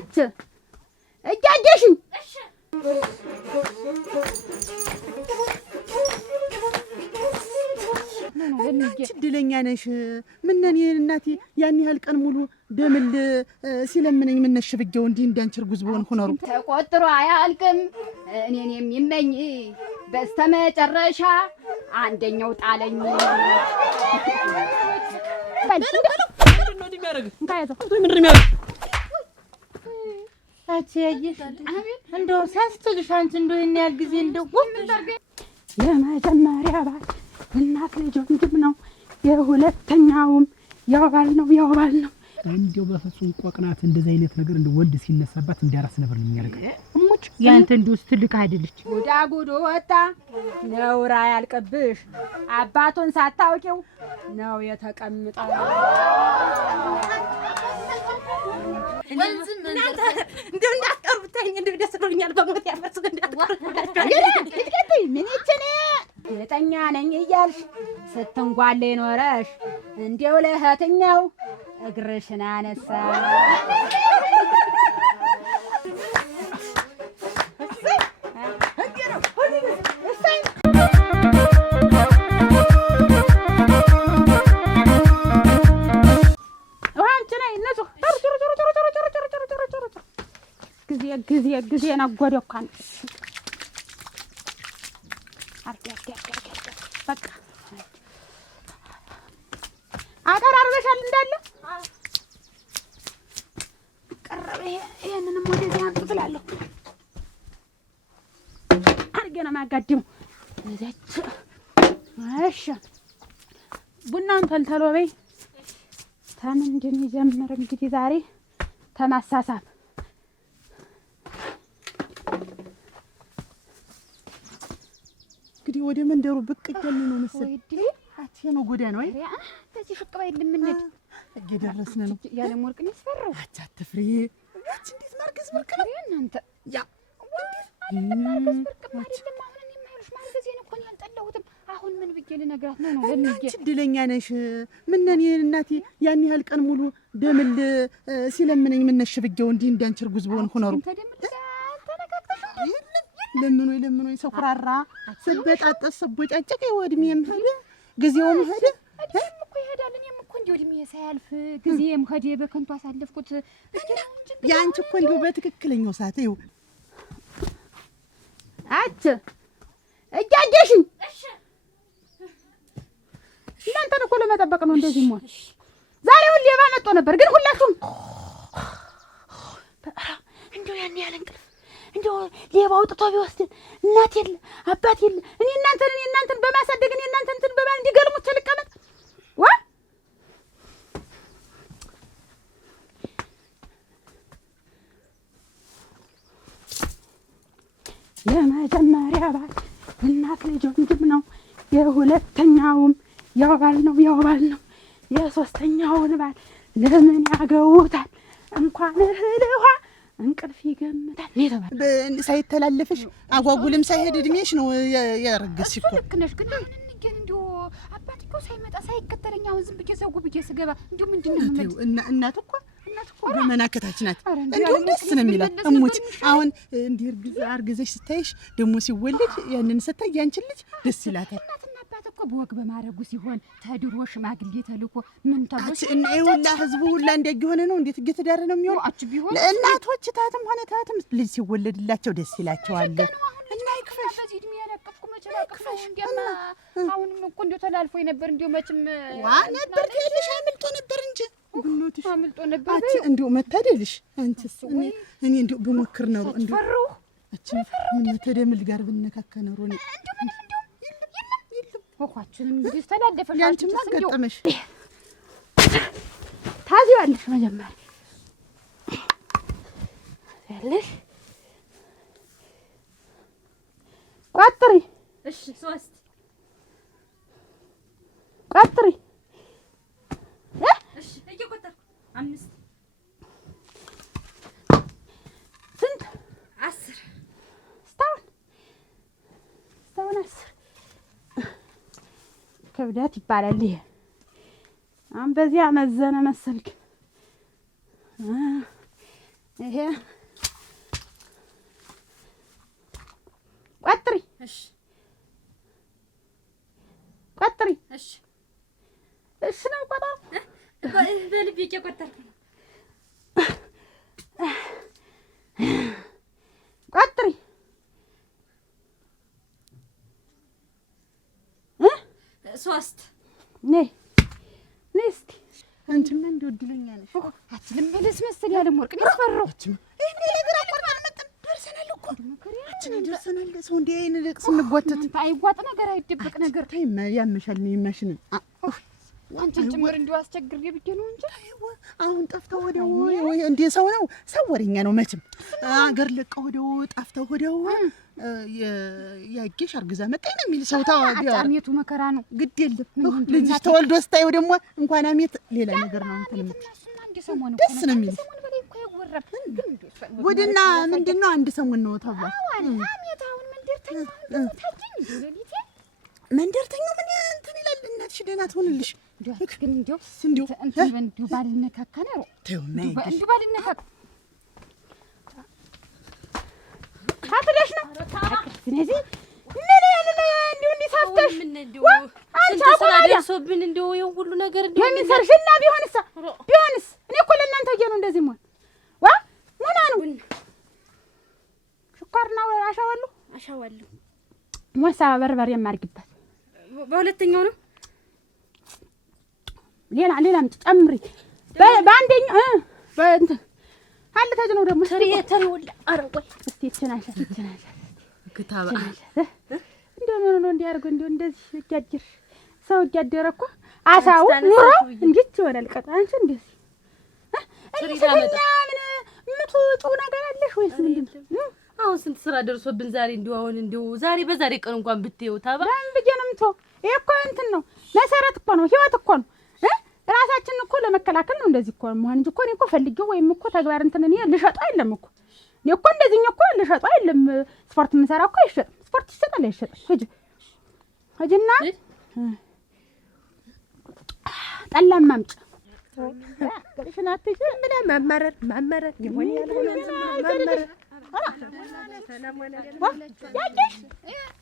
አች እጃጀሽኝ እሺ እድለኛ ነሽ። ምነን እናቴ ያን ያህል ቀን ሙሉ ደምል ሲለምነኝ ምነሽ ብጌው እንዲህ እንዳንቺ እርጉዝ በሆን ሆነሩ ተቆጥሮ አያልቅም። እኔን የሚመኝ በስተመጨረሻ አንደኛው ጣለኝ። እንደው ሲያስችልሽ አንቺ እንደው ይሄን ያህል ጊዜ እንደው የመጀመሪያ ባል እናት ልጅ ወንድም ነው። የሁለተኛውም ያው ባል ነው። እንደው በፍጹም ቆቅናት እንደዚህ አይነት ነገር እንደው ወንድ ሲነሳባት እንዲያራስ ነበር የሚያደርገው። እሙጭ ያንተ እንደው ትልቅ አይደለች። ጉዳ ወጣ ነውራ ያልቀብሽ አባቱን ሳታውቂው ነው የተቀምጠው። እናንተ እንደው እንዳትቀርቡታኝ እንደው ደስ ብሎኛል። በሞት ያፈርስ ምን ይችኔ የጠኛ ነኝ እያልሽ ስትንጓሌ ኖረሽ እንዲው ለእህትኛው እግርሽን አነሳ። ጊዜ ነጎደው ካን በቃ አቀራርበሻል እንዳለ ቀረበ። ይሄንንም ወደዚህ አንተ ትላለህ አርገ ነው ማጋድም እዛች። እሺ ቡናን ተልተሎ በይ። ታምንድን ይጀምር እንግዲህ ዛሬ ተማሳሳብ እንግዲህ ወደ መንደሩ ብቅ እያልን ነው መሰለኝ። አቴ ነው ጎዳ ነው አይ በዚህ ሽቅ ባይ ልምንድ እየደረስን ነው። ያለ ወርቅ ነው ይፈራው። አቻ አትፍሪ። አቺ እንዴት ማርገዝ ብርቅ ነው እናንተ ያ ማርገዝ ብርቅ ማለት አሁን እኔ የማይሉሽ ማርገዜን እኮ ነው ያልጠላሁትም። አሁን ምን ብዬ ልነግራት ነው ለንጌ እድለኛ ነሽ። ምነን እናቴ ያን ያህል ቀን ሙሉ ደምል ሲለምነኝ ምነሽ ብጌው እንዲህ እንዳንቺ እርጉዝ በሆን ሆነሩ ለምኑ ሰኩራራ ስበጣጠስ ስቦጫጨቀ ወድሜም ሄደ ጊዜውም ሄደ እኮ ይሄዳል። እኔም እኮ እንዲሁ እድሜ ሳያልፍ ጊዜም ሄደ በከንቱ አሳለፍኩት። ያንቺ እኮ እንዲሁ በትክክለኛው ሰዓት ይው አች እጃጀሽኝ እሺ እናንተን እኮ ለመጠበቅ ነው እንደዚህ ሞት። ዛሬውን ሌባ መጥቶ ነበር ግን ሁላችሁም እንደው ያን ያህል እንቅልፍ እንደው ሌባ አውጥቶ ቢወስድ እናት የለ አባት የለ እኔ እናንተን በማሳደግ እኔ እናንተን እንትን በማን እንዲገርሙት ልቀመጥ ዋ የመጀመሪያ ባል እናት ልጅ ወንድም ነው። የሁለተኛውም ያው ባል ነው። የሶስተኛውን ባል ለምን ያገውታል? እንኳን እህል ውሃ እንቅልፍ ይገምታል። ይተባል ሳይተላለፍሽ አጓጉልም ሳይሄድ እድሜሽ ነው ያረገስሽ እኮ። ልክ ነሽ። ግን እንዴ አባት እኮ ሳይመጣ ሳይከተለኝ አሁን ዝም ብዬ ሰው ብዬ ስገባ እንዴ ምንድነው ማለት እናት እኮ በመናከታች ናት። እንዴ ደስ ነው የሚላት እሙት። አሁን እንዲህ አርግዘሽ ስታይሽ ደግሞ ሲወለድ ያንን ስታይ ያንቺን ልጅ ደስ ይላታል። አባት እኮ በወግ በማረጉ ሲሆን ተድሮ ሽማግሌ ተልኮ ምን ተብሎ እና ይውላ ህዝቡ ሁላ እንደየሆነ ነው። እንዴት እየተዳረ ነው የሚሆነው? አጭ ቢሆን እናቶች ታትም ሆነ ታትም ልጅ ሲወለድላቸው ደስ ይላቸዋል። እና ይክፈሽ በዚህ እድሜ ያለቀፍኩ መቼም አቅፈሽ እንዲያማ አሁንም እኮ እንደው ተላልፎ ነበር። እንደው መቼም ነበር ትልሽ አምልጦ ነበር እንጂ ጉኖትሽ አምልጦ ነበር። አቺ እንደው መታደልሽ አንቺስ እኔ እንደው በሞክር ነው እንደው አቺ ምን ተደምል ጋር ብነካከ ነው ሮኒ ወኳችንም እንግዲህ ተላለፈሽ ያንቺም አጋጠመሽ ታዚያለሽ መጀመሪያ ያለሽ ቆጥሪ። እሺ 3 ቆጥሪ። እሺ እየቆጠርኩ 5 ስንት 10 እስካሁን 10 ክብደት ይባላል ይሄ። አሁን በዚህ አመዘነ መሰልክ ይሄ ቆጥሪ። እሺ ቆጥሪ። እሺ እሺ ነው ቆጥሪ። በልቤ እየቆጠርኩ ነው። ቆጥሪ። ሶስት ነይ ነይ እስኪ አንቺማ እንደው እድለኛ ነሽ። ልመለስ መሰል ያለ ወርቅ ነው ያስፈራው። ይሄ ነገር አቆርጣን መጣን ደርሰናል እኮ ደርሰናል። ሰው እንደ አይን ልቅ ስንጓተት አይዋጥ ነገር አይደብቅ ነገር ታይማ ያመሻል ነው ይማሽን አንቺን ጭምር እንዲሁ አስቸግሬ ብዬ ነው እንጂ አሁን ጠፍተው ወዲያው እንደ ሰው ነው። ሰው ወሬኛ ነው መቼም አገር ለቀው ወዲያው ጠፍተው ወዲያው ያጌሽ አርግዛ መጣኝ ነው የሚል ሰው ታዲያ አሜቱ መከራ ነው። ግድ የለም ልጅ ተወልዶ ስታየው ደግሞ እንኳን አሜት ሌላ ነገር ነው እንትን ደስ ነው የሚል ጉድና ምንድን ነው አንድ ሰሞን ነው ተብሏል። አሜት አሁን መንደርተኛው ምን እንትን ይላል። እናትሽ ደህና ትሆንልሽ ግን እንዲያው እንዲሁ ባልነካካ ነው እንዲሁ ባልነካካ አትደሽ ነው። ስለዚህ ምን ያለ እንዲሁ እንዲሳፍተሽ አንቺ ስራ ደርሶብን እንዲሁ ይኸው ሁሉ ነገር እንዲሁ የሚሰርሽና ቢሆንስ እኔ እኮ ለእናንተ ብዬሽ ነው እንደዚህ መሆን ዋ ምን ነው ሽኳርና አሻዋለሁ ሞሳ በርበሬ የማርግበት በሁለተኛው ነው። ሌላም ጨምሪ በአንደኛው በእንትን አለ ታጅ ነው ደግሞ ተሪ ወላ አረቆይ እስቲ ይችናል ክታባ እንደው ነው እንዲያርጉ እንደው እንደዚህ እያደር ሰው እያደረ እኮ አሳው ኑሮ እንዴት ይሆናል? ቀጣ አንቺ እንደዚህ ምን ምትጡ ነገር አለሽ ወይስ ምንድነው? አሁን ስንት ስራ ደርሶብን ዛሬ እንዲሁ አሁን እንዲሁ ዛሬ በዛሬ ቀን እንኳን ብትይው ታባ ብዬ ነው የምትወው። ይሄ እኮ እንትን ነው መሰረት እኮ ነው ህይወት እኮ ነው። ራሳችንን እኮ ለመከላከል ነው እንደዚህ እኮ መሆን እንጂ እኮ እኔ እኮ ፈልጌው ወይም እኮ ተግባር እንትን እኔ ልሸጠው አይደለም እኮ እኔ እኮ እንደዚህ እኮ ልሸጠው አይደለም። ስፖርት የምሰራ እኮ አይሸጥም። ስፖርት ይሸጣል አይሸጥም? ሂጂና ጠላም አምጪ። ገርሽናትሽ ምን ማመረር ይሆን ያልሆነ ማመረር ያየሽ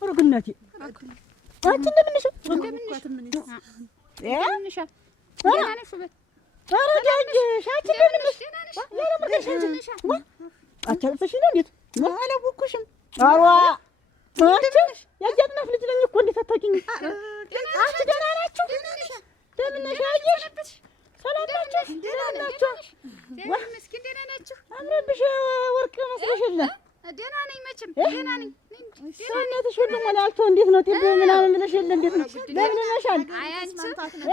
ሩግነቴ አንቺ እንደምንሽ አላወኩሽም። ያጃጥናት ልጅ ነኝ እኮ እንዴት አታውቂኝ? አንቺ ደህና ናችሁ? እንደምን ነሽ? አየሽ ሰላም ናችሁ? ደህና ናችሁ? ምስኪን ደህና ናችሁ? አምረብሽ ወርቅ መስሎሽ የለ ደህና ነኝ መቼም ደህና ነኝ። ሰውነትሽ ሁሉ ሞላልቶ እንዴት ነው? ጤፍ ምናምን ብለሽ የለ እንዴት ነው? ለምን ነሻል?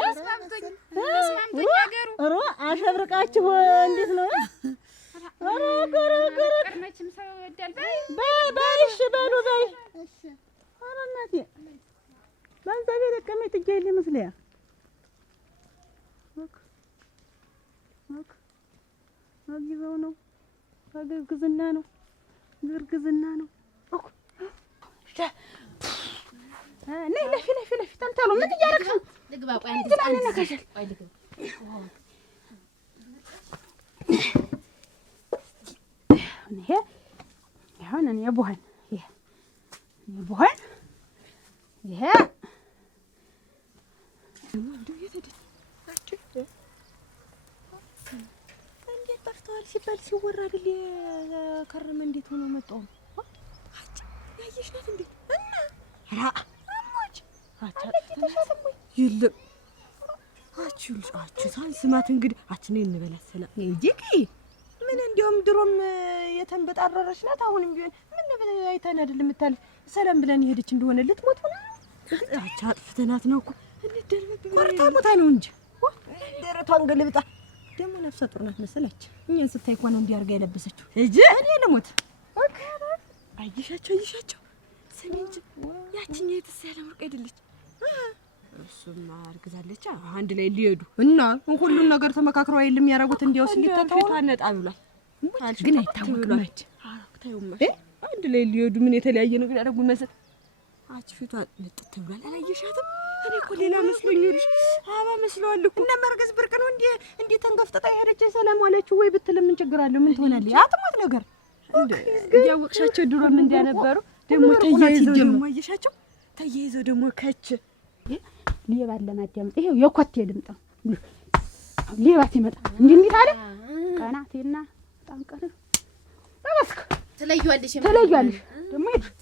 ተስማምቶኝ አገሩ ኧረ አሸብርቃችሁ እንዴት ነው? ኧረ መቼም ሰው ይወዳል። በይሽ በሉ በይ። ኧረ እናቴ በዛ ቤት ቀመጥ ትገይል ይመስልያ አግዘው ነው አግዝና ነው ግርግዝና ነው እኮ ነይ ለፊ ተልተሉ ምን እያደረግሽ ነው? ልግባ ቆይ አንዴ ነካሻል። ቆይ ልግባ ይሄ አሁን እኔ ቡሀን ይሄ እንዴት ጠፍተዋል ሲባል ሲወራ አይደል የከረመ እንዴት ሆኖ መጣው? አጭ ያየሽ ናት እንዴ? እና ራ አሞች ይልም አቹ ሳንስማት እንግዲህ አችኔ እንበላሰላ እንጂቂ ምን እንዲያውም ድሮም የተንበጣረረች ናት። አሁንም ቢሆን ምን ብለን አይተን አይደል የምታልፍ ሰላም ብለን ይሄድች እንደሆነ ልትሞት ሆነ አቻ አጥፍተናት ነው እኮ እንዴት ደርበብ ቆርጣ ሞታ ነው እንጂ ደረቷን ገልብጣ ደግሞ ነፍሰ ጡር ናት መሰለች። እኛን ስታይ ሆነ እንዲያርጋ የለበሰችው እጂ እኔ ልሞት አይሻቸው ስሚ እንጂ ያቺኛ የተሰለ ወርቅ አይደለች እሱማ አርግዛለች። አንድ ላይ ሊሄዱ እና ሁሉን ነገር ተመካክረው አይልም ያረጉት እንዲያው ሲልተጣው ታነጣ ብሏል። ግን አይታወቅም ነች አራክታዩማ አንድ ላይ ሊሄዱ ምን የተለያየ ነገር ያደርጉ መሰል አቺ ፊቷ ልጥት ብሏል። አላየሻትም? እኔ እኮ ሌላ መስሎኝ ይልሽ አባ መስለዋል እኮ። እና መርገዝ ብርቅ ነው እንዴ ተንገፍጠጣ ሄደች ሰላም አለችው ወይ ብትል ምን ችግር አለው? ምን ትሆናለች? አጥማት ነገር እያወቅሻቸው ድሮም እንዲያነበሩ ደግሞ ተያይዘው ደግሞ አየሻቸው ተያይዘው ደግሞ ከች ሌባ ለማዳመጥ ይሄው የኮቴ ድምጥ ነው። ሌባ ሲመጣ እንዲህ ታለ ቀናቴና በጣም ቀረ አባስክ ትለዩዋለሽ ደግሞ ይርት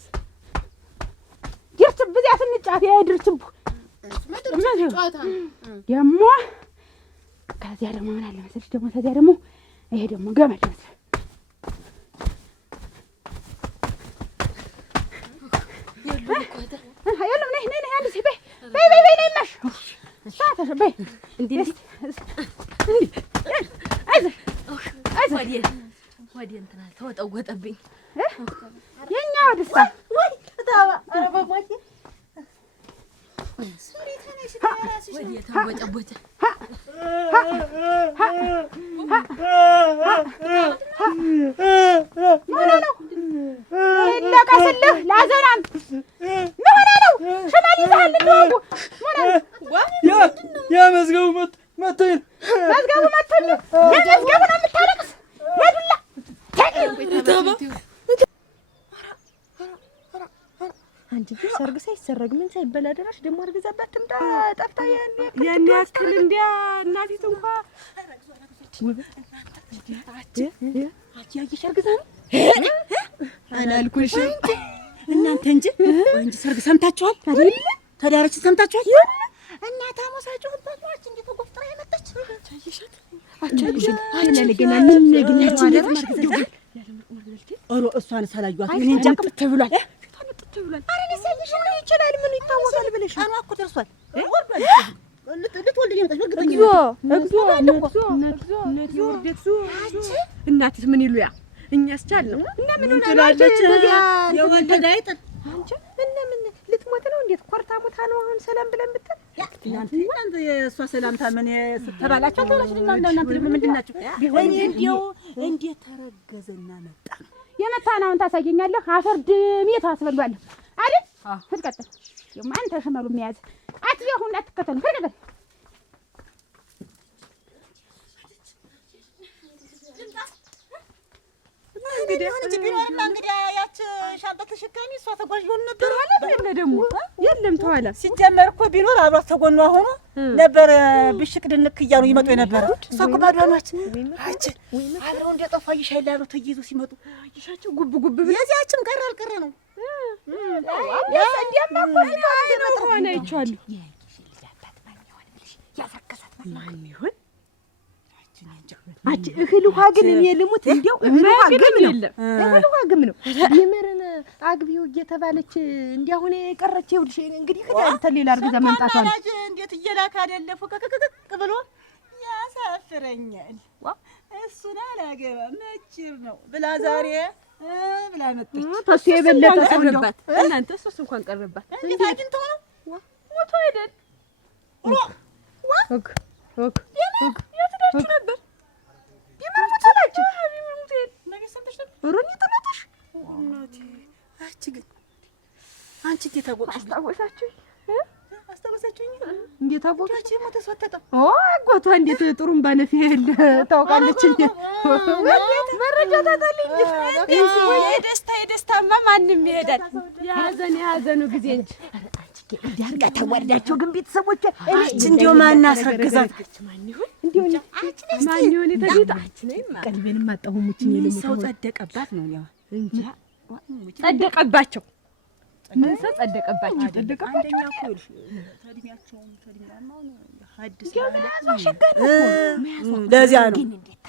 በዚያ ስንጫት ያድርችቡ ደግሞ ከዚያ ደግሞ ምን አለ መሰለሽ ደግሞ ከዚያ ደግሞ ይሄ ደግሞ ገመድ መሰለሽ የለም ነይ አንድ ሲበይ በይ ነይ ማሽ ሳታሽ በይ እንዴ ወዲህ እንትና ተወጠወጠብኝ የኛ ወድሳ ወይ ታባ አረባባቲ ሱሪ ተነሽ ተራስሽ ወዲህ ተወጠወጠ ነው ይለቀስልህ ላዘናም ምን ነው ሽማል ይዛል እንደው ያ መዝገቡ መጥቶኝ የመዝገቡ ነው የምታለቅስ ለዱላ አንቺ ሰርግ ሳይሰረግ ምን ሳይበላ ደራሽ ደግሞ አርግዛባት ትምጣ ጠፍታ ያን ያክል እንዲያ እናቲቱ እንኳን ያየሽ አርግዛ ነው አላልኩሽ እናንተ እንጂ ሰርግ ሰምታችኋል አይደል? ተዳረች ሰምታችኋል? እናታ ሞሳጭሁባችሁ እንዴ ተጎፍጥራ የመጣች አቻይሽት አለለገና ምን ነግናች ኦሮ እሷን ሳላዩት ምን እንጃ ተብሏል ተብሏል። አረ ለሰይሽ ምን ይችላል ምን ይታወቃል ብለሽ አኗ እኮ ደርሷል ወርዷል ልትወልድ የመጣች እናትስ ምን ይሉያ እኛስ ቻል ነው እና ምን ሆናለች የወለደ አይጥል አንቺ እና ምን ልትሞት ነው እንዴት ኮርታ ሞታ ነው አሁን ሰላም ብለን ብትል እናንተ የእሷ ሰላምታ ምን ተባላችሁ ተወለችና እናንተ ምንድናችሁ እንዴው እንዴት ተረገዘና መጣ የመታናውን ታሳየኛለህ አፈር ድሜ ታስበሏለህ አይደል ፍትቀጥል የማን ተሽመሉ የሚያዝ አትየሁን አትከተሉ ፍትቀጥል እንግዲህ አሁን እዚህ ቢኖርና እንግዲህ ያች ሻበት ተሸካሚ እሷ ተጓዥ ሆነ ነበር አለ ደግሞ የለም ተዋላ ሲጀመር እኮ ቢኖር አብሯት ተጎኗ ሆኖ ነበር ብሽቅ ድንክ እያሉ ይመጡ የነበረ እሷ እኮ ባዷናች አጭ አብረው እንደጠፋ ይሻላሉ ተይዞ ሲመጡ ይሻቸው ጉብ ብሎ የዚያችም ቀረ አልቀረ ነው ያሰዲያማ ነው ሆነ ይቻሉ ያፈከሳት ማን ይሁን አጭ እህል ውሃ ግን የልሙት እንዴው እህል ውሃ ግን የለም እህል ውሃ ግን ነው ይመረን አግቢው እየተባለች እንዲያሁን የቀረች ይውልሽ እንግዲህ ከዳንተ ሌላ አርግዛ መምጣቷ ነው እንዴት እየላካ አይደለፉ ከከከክ ብሎ ያሳፍረኛል እሱን አላገባ መችር ነው ብላ ዛሬ ብላ መጣች ተሱ የበለጠ ቀረባት እናንተ እሱስ እንኳን ቀረባት እንዴት አግኝተው ነው ሞቶ አይደል ወክ የትዳችሁ ነበር ይመርሙታላችሁ ይመርሙቴል ነገ ሰምተሽ ነበር ሮኒ ተመጣሽ እናቴ አቺ ግን አንቺ እንዴት አወቅሽ አስታወሳችሁኝ እንዴት አወቅሽ ሞተ ሰተጣ አጎቷ እንዴት ጥሩምባ ነፍ ይሄል ታውቃለች መረጃ ታታለኝ የደስታማ ማንም ይሄዳል የሀዘኑ ጊዜ እንጂ ዳርጋ ተወርዳቸው ግን ቤተሰቦች እቺ እንዲው ማን አስረግዛት ማን ይሁን እንዲው ማን ይሁን የተገጣ ቀልቤንም አጣሁ ሙችን ይልም ሰው ጸደቀባት ነው ያው እንጂ ጸደቀባቸው ምን ሰው ጸደቀባቸው ጸደቀባቸው አንደኛ እኮ ታድሚያቸውም ታድሚያማው ሐዲስ ነው ለዚያ ነው ግን እንዴት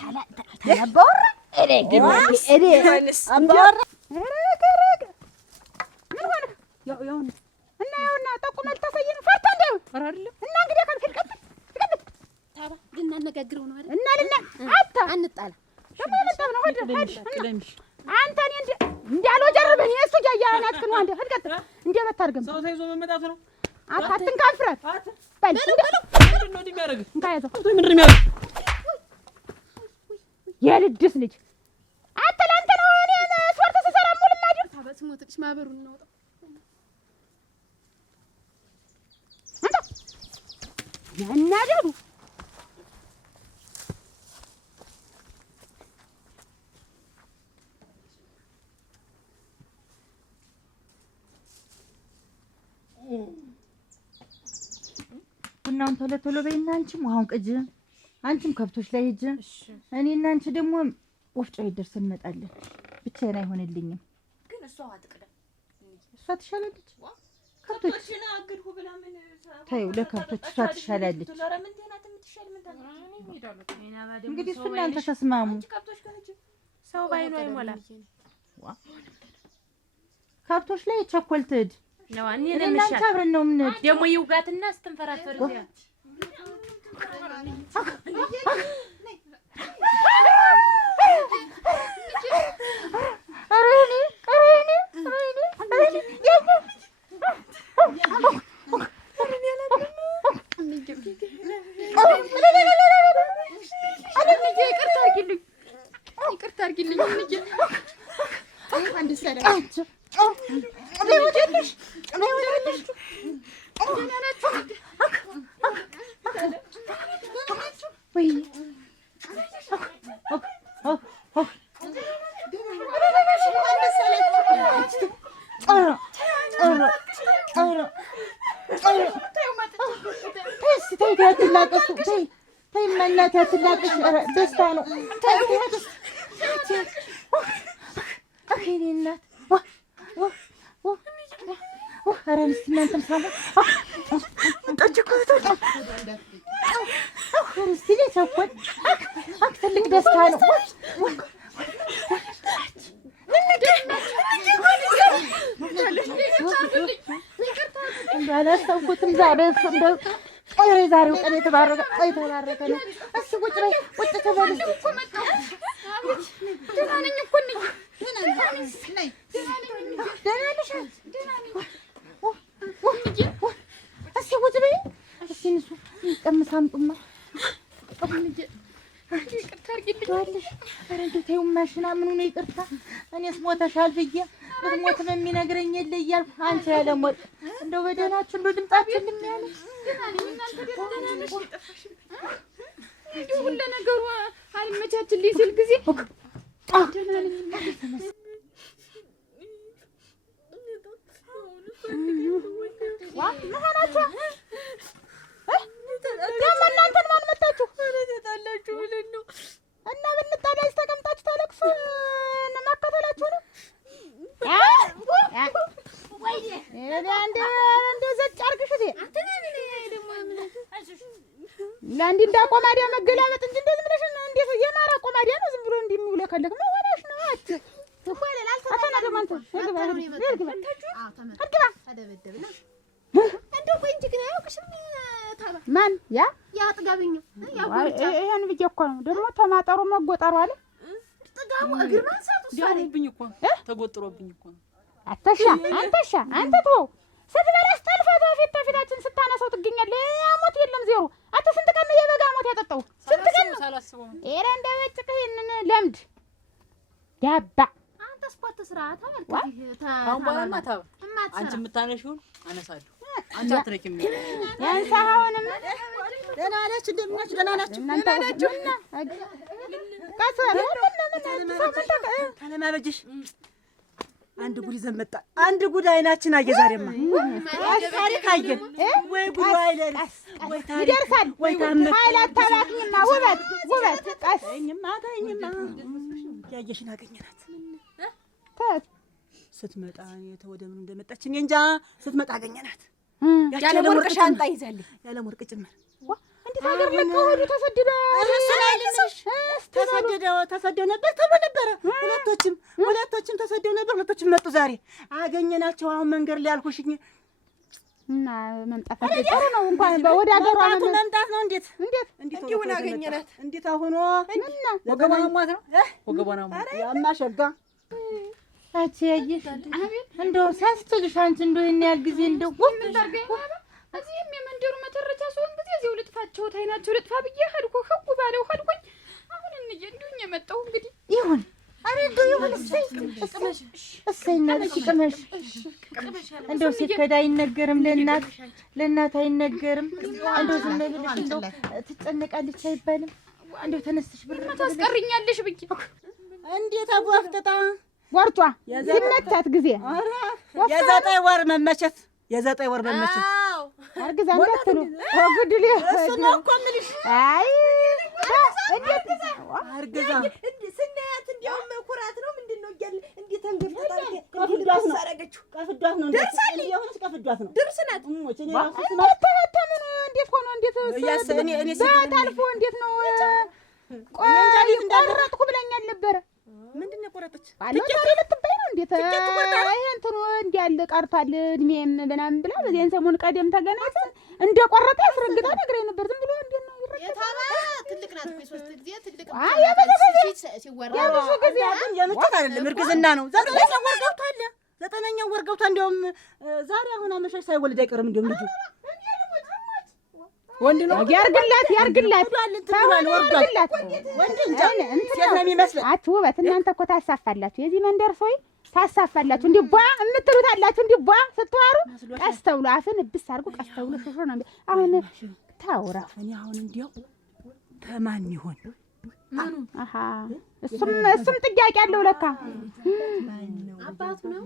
ታላባወራ እኔ አባወራ ምን ሆነ ያው እና ያውና ጠቁመል ታሳየን ፈርታ እንደው አይደለም እና እንግዲህ አካል ፍልቀጥ ታባ ግን እናነጋግረው ነው አይደል እና አታ አንጣላ ደግሞ መጣብ ነው ወደ አንተ እኔ እንዲያለው ጀርበኝ እሱ ያያናት ነው አንተ ፍልቀጥ እንዴ በታርገም ሰው ተይዞ መመጣት ነው አታትን ካፍራት በል ምንድን ነው እንደሚያደርግ እንካያዘው ምንድን ነው የሚያደርግ የልድስ ልጅ አትላንተ ነው እኔ ስፖርት ተሰራ ሙሉ ማድረግ ታበስ ሞትሽ ማበሩን ነው ያናደሩ ቡናውን ቶሎ ቶሎ በይና አንቺም ውሃውን ቅጅ፣ አንቺም ከብቶች ላይ ሂጅ። እኔና አንቺ ደግሞ ወፍጮ ይደርስ እንመጣለን። ብቻዬን አይሆንልኝም። ግን እሷ አትቀደም። እሷ ትሻላለች። ከብቶች ተይው፣ ለከብቶች እሷ ትሻላለች። እንግዲህ እሱ እናንተ ተስማሙ። ሰው ባይኑ አይሞላም። ከብቶች ላይ ቸኮል ትሂድ ነው እናንተ አብረን ነው የምንሄድ። ደግሞ ይውጋትና ስትንፈራፈር እዚያ ደስታ ነው። እኔ እናት ኧረ እስኪ እናንተም ሳሙ። እስኪ ቸኮል ትልቅ ደስታ ነው። አላሰብኩትም ዛሬ እንደው የዛሬው ቀን የተባረከ ነው። እስኪ ቁጭ በይ፣ ቁጭ ትበል። ደህና ነኝ እኮ ነኝ። ደህና ነሽ? እስኪ ቁጭ በይ። እስኪ ንሱ ቀምስ አምጡማ። ይቅርታ አድርጊልኝ። ኧረ እንደው ተይው ማሽና ምኑ ነው ይቅርታ? እኔስ ሞተሻል ብዬ ብትሞትም የሚነግረኝ የለ እያልኩ አንቺ ያለሞት እንደው በደህናችሁ እንደው ድምጻችን ልሚያለ እንዲሁ ሁሉ ነገሩ አልመቻችልኝ ሲል ጊዜ ደህና ነኝ። መሆናችሁ ደግሞ እናንተን ማን መጣችሁ? ተጣላችሁ ብለን ነው እና ብንጣላ ተቀምጣችሁ ታለቅሱ መከተላችሁ ነው። እንደ ዘጭ አድርግሽ ለአንድ እንደ አቆማዲያ መገላመጥ እንጂ እንደዚህ ብለሽ እንዴት የማራ አቆማዲያ ነው ዝም ብሎ እንዲህ የሚውለከለክ መሆናሽ ነው። ማን ያ ጥጋብኛ ይሄን ብዬሽ እኮ ነው ደግሞ ተማጠሩ መጎጠሩ አለ ጥጋቡ እግር ማንሳቱ ዲያሞብኝ እኮ ተጎጥሮብኝ እኮ አንተሻ አንተ ተው ስትበላሽ ጠልፈህ ፊታችን ስታነሳው ትገኛለህ። ሞት የለም ዜሮ። አንተ ስንት ቀን ነው የበጋ ሞት ያጠጣው? ስንት ቀን ነው ሳላስበው? ኤረ እንደበጭህ ይሄንን ለምድ ያባ አንተ ስፖርት ስራ ተመልከት። አሁን በኋላማ ታባ አንቺ የምታነሺውን አነሳለሁ። አንቺ አትረቂም። ያንሳውንም ደህና ናችሁ? እንደምን ናችሁ? ደህና ናችሁ? እናንተ ናችሁና ካለማበጅሽ አንድ ጉድ ይዘን መጣ። አንድ ጉድ አይናችን አየ። ዛሬማ ታሪክ አየን። ወይ ጉድ አይለልስ ወይ ታሪክ ይደርሳል። ወይ ኃይል አታባክኝማ። ውበት ቀስ ተይኝማ ያየሽን አገኘናት። ስትመጣ ወደ ምን እንደመጣች እኔ እንጃ። ስትመጣ አገኘናት። ያለ ወርቅ ሻንጣ ይዛለች፣ ያለ ወርቅ ጭምር። እንዴት ሀገር ለቀው ሄዱ? ተሰደው ነበር ተብሎ ነበረ። ሁለቶችም ተሰደው ነበር። ሁለቶችም መጡ ዛሬ አገኘናቸው። አሁን መንገድ ላይ አልኩሽኝ እና መምጣት ጥሩ ነው። እንኳን ወደ ሀገሯ መምጣት ነው። እንዴት እንዲሁን አገኘናት። እንዴት አሁን እና ወገቧን አሟት ነው ወገቧን አሟት ያማሸጋ አንቺ ያየሽ እንደው ሳስችልሽ አንቺ እንደው ይሄን ያህል ጊዜ እንደው እዚህም የመንደሩ መተረቻ ሲሆን ጊዜ እዚሁ ልጥፋቸው ታይናቸው ልጥፋ ብዬ ሄድኩ። ህጉ ባለው ሄድኩኝ። አሁን እንዬ እንዲሁኝ የመጣሁ እንግዲህ ይሁን። አረ እንደው ይሁን እሰይ እናትሽ ቅመሽ። እንደው ሲከዳ አይነገርም ለእናት አይነገርም። እንደው ዝም ብለሽ እንደው ትጨነቃለች አይባልም። እንደው ተነስተሽ ብር ታስቀርኛለሽ ብዬ እንዴት አቧፍጥጣ ወርቷ ሲመታት ጊዜ የዘጠኝ ወር መመቸት የዘጠኝ ወር መመቸት አርግዛ እንዳትሉ ጉድሌ እሱ ነው እኮ የምልሽ። አይ እንዴት አርግዛ ስናያት እንዲያውም ኩራት ነው ምንድን ነው እያለ እንዴት ተንገርጣለች። ከፍዷት ነው ከፍዷት ነው ደርሳለች። የሆነች ከፍዷት ነው ድርስ ናት። እሞች እኔ ራሱ ተተተምን እንዴት ሆኖ እንዴት እኔ ታልፎ እንዴት ነው ቆይ ቆረጥኩ ብለኛል ነበረ። ምንድን ነው ቆረጠች? ባለው ዛሬ ልትበይ ነው እንዴት ይሄ እንትኑ እንዲያል ቀርቷል እድሜም ምናምን ብላ በዚያን ሰሞን ቀደም ተገናኝተን እንደቆረጠ ያስረግጣ ነግረኝ ነበር። ዝም ብሎ እንዴት ነው የታባ ትልቅ ናት እኮ ሶስት ጊዜ ትልቅ አይ ሲወራ የብዙ ጊዜ ግን የምትት አይደለም እርግዝና ነው። ዘጠነኛው ወር ገብቷል። ዘጠነኛው ወር ገብቷል። እንዲያውም ዛሬ አሁን አመሻሽ ሳይወልድ አይቀርም። እንዲያውም ልጁ ወንድ ነው። ያርግላት ያርግላት ተባለ ወርዷል። ወንድ እንጃ ሴት ነው የሚመስለው። ውበት እናንተ እኮ ታሳፋላችሁ። የዚህ መንደር ሰው ታሳፋላችሁ። እንዲህ ቧ የምትሉት አላችሁ። እንዲህ ቧ ስትዋሩ ቀስ ተብሎ አፍን እብስ አድርጎ ቀስ ተብሎ ሽሮ ነው። አሁን ታውራ እኔ አሁን እንዲያው ተማን ይሆን አሃ እሱም ጥያቄ አለው ለካ አባቱ ነው።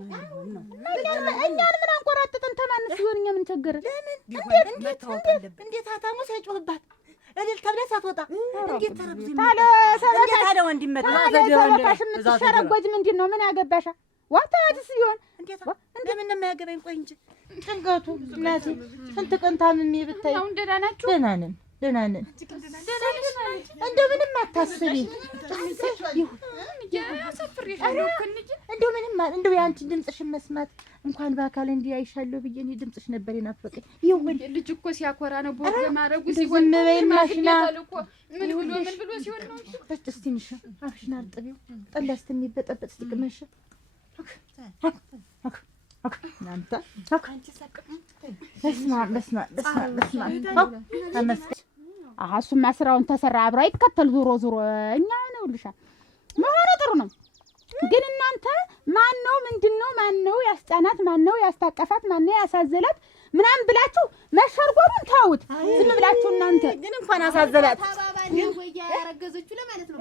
እኛን ምን አንቆራጥጥን? ተማንስ ሲሆን እኛ ምን ቸገረ? እንዴት አታሙ ሳይጮህባት እልል ተብለህ ሳትወጣ እንዴት ተረብዚ ታለ እንዴት አለ ወንድ ይመጣ ሰበካሽ የምትሸረጎጅ ምንድን ነው? ምን ያገባሻ? ዋታዲስ ይሆን እንዴት እንደምን ነው የሚያገባኝ? ቆይ እንጂ ጭንቀቱ እናቴ ስንት ቀን ታምሜ ብታይ። አሁን ደህና ናችሁ? ደህና ነን። እንደምንም አታስቢ። እንደው የአንቺን ድምፅሽን መስማት እንኳን በአካል እንዲህ አይሻለሁ ብዬ እኔ ድምፅሽ ነበር የናፈቀኝ። ይሁን ልጅ እኮ ሲያኮራ ነው ቦግ ማረጉ ሲሆን ዝም በይ ማሽና ምን ብሎ ሲሆን ነው። እስቲ ትንሽ አፍሽን አርጥቢው ጠላ እስከሚበጠበጥ እስቲ ቅመሽ እናንተ በስመ አብ እሱማ ስራውን ተሰራ አብራ ይከተል ዞሮ እኛ ነው ልሻል መሆኑ ጥሩ ነው። ግን እናንተ ማን ነው ምንድነው ማን ነው ያስጫናት ማን ነው ያስታቀፋት ማን ነው ያሳዘላት ምናምን ብላችሁ መሸርጎሩን ተውት። ዝም ብላችሁ እናንተ ግን እንኳን አሳዘላት ታባባን ወይ ያረገዘችው ለማለት ነው።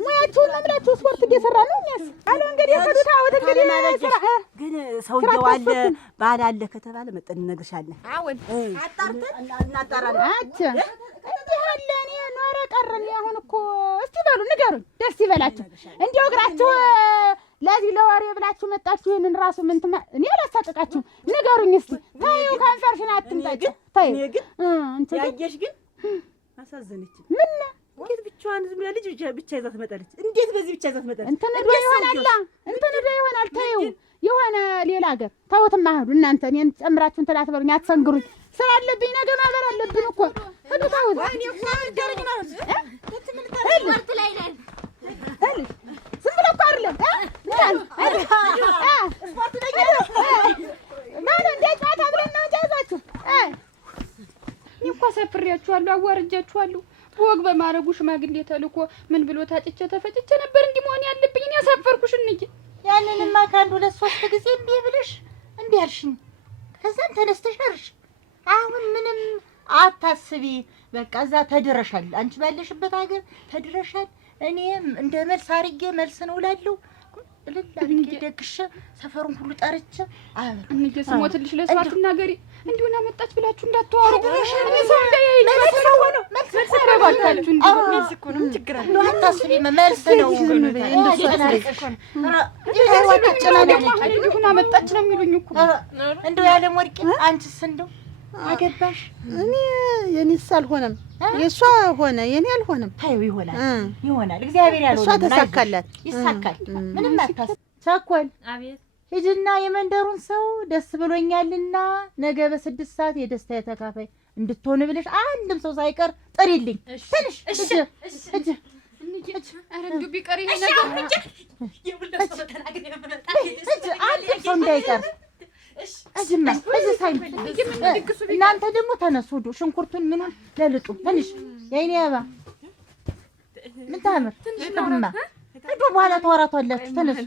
ሙያችሁን ነው ብላችሁ ስፖርት እየሰራ ነው የሚያስ አሉ እንግዲህ ከዱታ ወደ እንግዲህ ግን ሰውየው አለ ባል አለ ከተባለ መጠን እነግርሻለን። አሁን አጣርተን እናጣራለን። አቻ እንዲህ አለ እኔ ኖረ ቀረን። አሁን እኮ እስቲ በሉ ንገሩኝ፣ ደስ ይበላችሁ። እንዲሁ እግራችሁ ለዚህ ለወሬ ብላችሁ መጣችሁ። ይሄንን ራሱ ምን እኔ አላሳቀቃችሁም። ንገሩኝ እስቲ ታዩ ከንፈርሽን አትንጣጭ። ታዩ እኔ ግን ያየሽ ግን አሳዘነች። ምን እንዴት ብቻዋን ዝም ብላ ልጅ ብቻ ይዛ ትመጣለች? እንዴት በዚህ ብቻ ይዛ ትመጣለች? እንትን ዶ ይሆናል ታዩ የሆነ ሌላ ሀገር ታውትማ ሄዱ እናንተ እኔን ጨምራችሁን ተላትበሩኝ አትሰንግሩኝ። ስራ አለብኝ ነገ ማበር አለብን እኮ ሄዱ ታውት ወይኔ እኮ አደረኝ ነው ወርት ላይ ነን ዝም ብሎ እኮ አይደለም ስፖርት ላይ ማለት እንደ ጫታ ብለን ነው ጃዛችሁ እኔ እኮ ሰፍሬያችኋለሁ አዋርጃችኋለሁ። ወግ በማረጉ ሽማግሌ ተልኮ ምን ብሎ ታጭቼ ተፈጭቼ ነበር እንዲህ መሆን ያለብኝ። እኔ ያሳፈርኩሽ እንጂ ያንንማ ከአንድ ሁለት ሶስት ጊዜ እምቢ ብለሽ እምቢ አልሽኝ። ከዛም ተነስተሽ አርሽ። አሁን ምንም አታስቢ። በቃ እዛ ተድረሻል። አንቺ ባለሽበት ሀገር ተድረሻል። እኔም እንደ መልስ አርጌ መልስ ነው እላለሁ። ለልጅ ደግሽ ሰፈሩን ሁሉ ጠርቼ እንዴ ስሞትልሽ ለሰው አትናገሪ። እንዲሁ ነው መጣች ብላችሁ እንዳትዋሩ። እንደው ያለም ወርቂ አንቺስ እንደው አገባሽ? እኔ የኔስ አልሆነም፣ የሷ ሆነ የኔ አልሆነም። ታዩ ይሆናል እግዚአብሔር ያለው እሷ ተሳካላት፣ ይሳካል። ምንም አታስብ። ቸኮል አቤት ሂጂና የመንደሩን ሰው ደስ ብሎኛልና ነገ በ6 ሰዓት የደስታ የተካፋይ እንድትሆን ብለሽ አንድም ሰው ሳይቀር ጥሪልኝ። ትንሽ እሺ ኧረ እንደው ቢቀር ይሄ ነገር አንድም ሰው እንዳይቀር እጅማ እዚህ ሳይል እናንተ ደግሞ ተነሱ። ሽንኩርቱን ምኑን ለልጡ ትንሽ የኔ አባ ምን ታምር ትንሽማ እንደው በኋላ ተወራቷላችሁ። ተነሱ።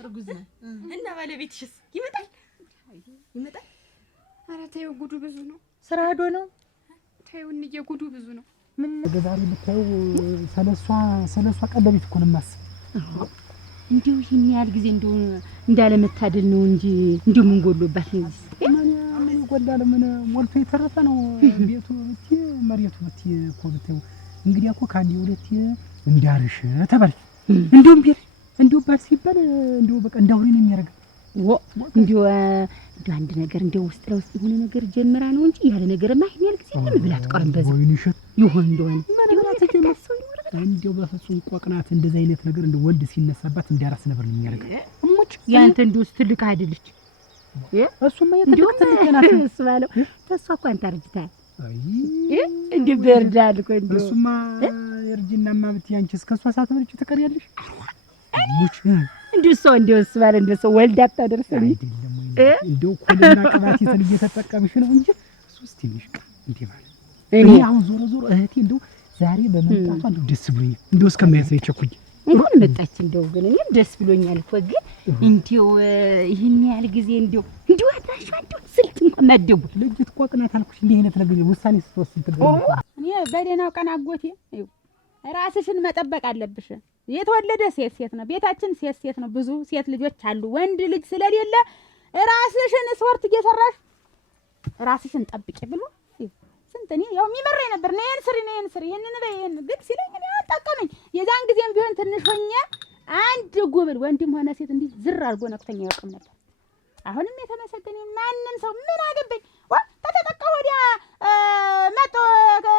እርጉዝ ነህ እና ባለቤትሽስ ይመጣል? ኧረ ተይው፣ ጉዱ ብዙ ነው። ስራ ሄዶ ነው። ተይው እንዬ፣ ጉዱ ብዙ ነው። ምን ዛሬ ብታየው ስለሷ ቀለቤት እኮ ነው የማስብ። እንዲሁ ይህን ያህል ጊዜ እንደው እንዳለመታደል ነው እንጂ እንደው ምን ጎሎባት ነው? ምን ይጎላል? ምን ሞልቶ የተረፈ ነው ቤቱ ብትይ መሬቱ ብትይ እኮ ብታየው እንግዲህ እኮ ከአንዴ ሁለቴ እንዳርሽ ተባለ። እንደውም ቢር እንደው ባል ሲባል እንደው በቃ እንዳውሬ ነው የሚያደርገው። እንደው አንድ ነገር እንደው ውስጥ ለውስጥ የሆነ ነገር ጀምራ ነው እንጂ ያለ ነገርማ ይሄን ያህል ጊዜ ምን ብላ ትቀርም? በዚህ ወይንሽት ይሆን እንደሆነ እንደው በፍጹም ቆቅናት እንደዚህ አይነት ነገር እንደው ወልድ ሲነሳባት እንዳራስ ነበር ነው የሚያደርገው። እሙጭ ያንተ እንደው ትልቅ አይደለች። እሱማ የትልቅ ናት። እሱ ባለው ተሷ እኮ አንተ አርጅታል። እንዴ በርዳል እኮ እንደው እሱማ የርጅናማ ብትይ አንቺ እስከሷ ሳትበልጪ ትቀሪያለሽ። እሙጭ እንደው እሱ ባለ እንደው ሰው ወልድ አታደርሰኝ። እንደው ኮልና ቅባት እየተጠቀምሽ ነው እንጂ ሶስት ትንሽ ቀን እንዴ ማለት እኔ አሁን ዞሮ እህቴ እንደው ዛሬ በመምጣቷ እንደው ደስ ብሎኛል። እንደው እስከማያሰይ ቸኩኝ እንኳን መጣች። እንደው ግን እኔም ደስ ብሎኛል እኮ ግን እንደው ይሄን ያህል ጊዜ እንደው አድራሻ እንደው ስልት እንኳን ማደጉ ልጅት ቆቅናት አልኩሽ። እንዲህ አይነት ነገር ውሳኔ ስትወስን ትገርም። እኔ በደህናው ቀን አጎቴ ራስሽን መጠበቅ አለብሽ። የተወለደ ሴት ነው፣ ቤታችን ሴት ነው። ብዙ ሴት ልጆች አሉ። ወንድ ልጅ ስለሌለ ራስሽን ስፖርት እየሰራሽ ራስሽን ጠብቂ ብሎ ስንት እኔ ያው የሚመረኝ ነበር። ነይን ስሪ ይሄንን በይን ግን ሲለኝ እኔ አጣቀመኝ። የዛን ጊዜም ቢሆን ትንሽ ሆኜ አንድ ጉብል ወንድም ሆነ ሴት እንዲህ ዝር አድርጎ ነክተኛ ያውቅም ነበር። አሁንም የተመሰገነ ማንም ሰው ምን አገባኝ ተተጠቃ ወዲያ መጥቶ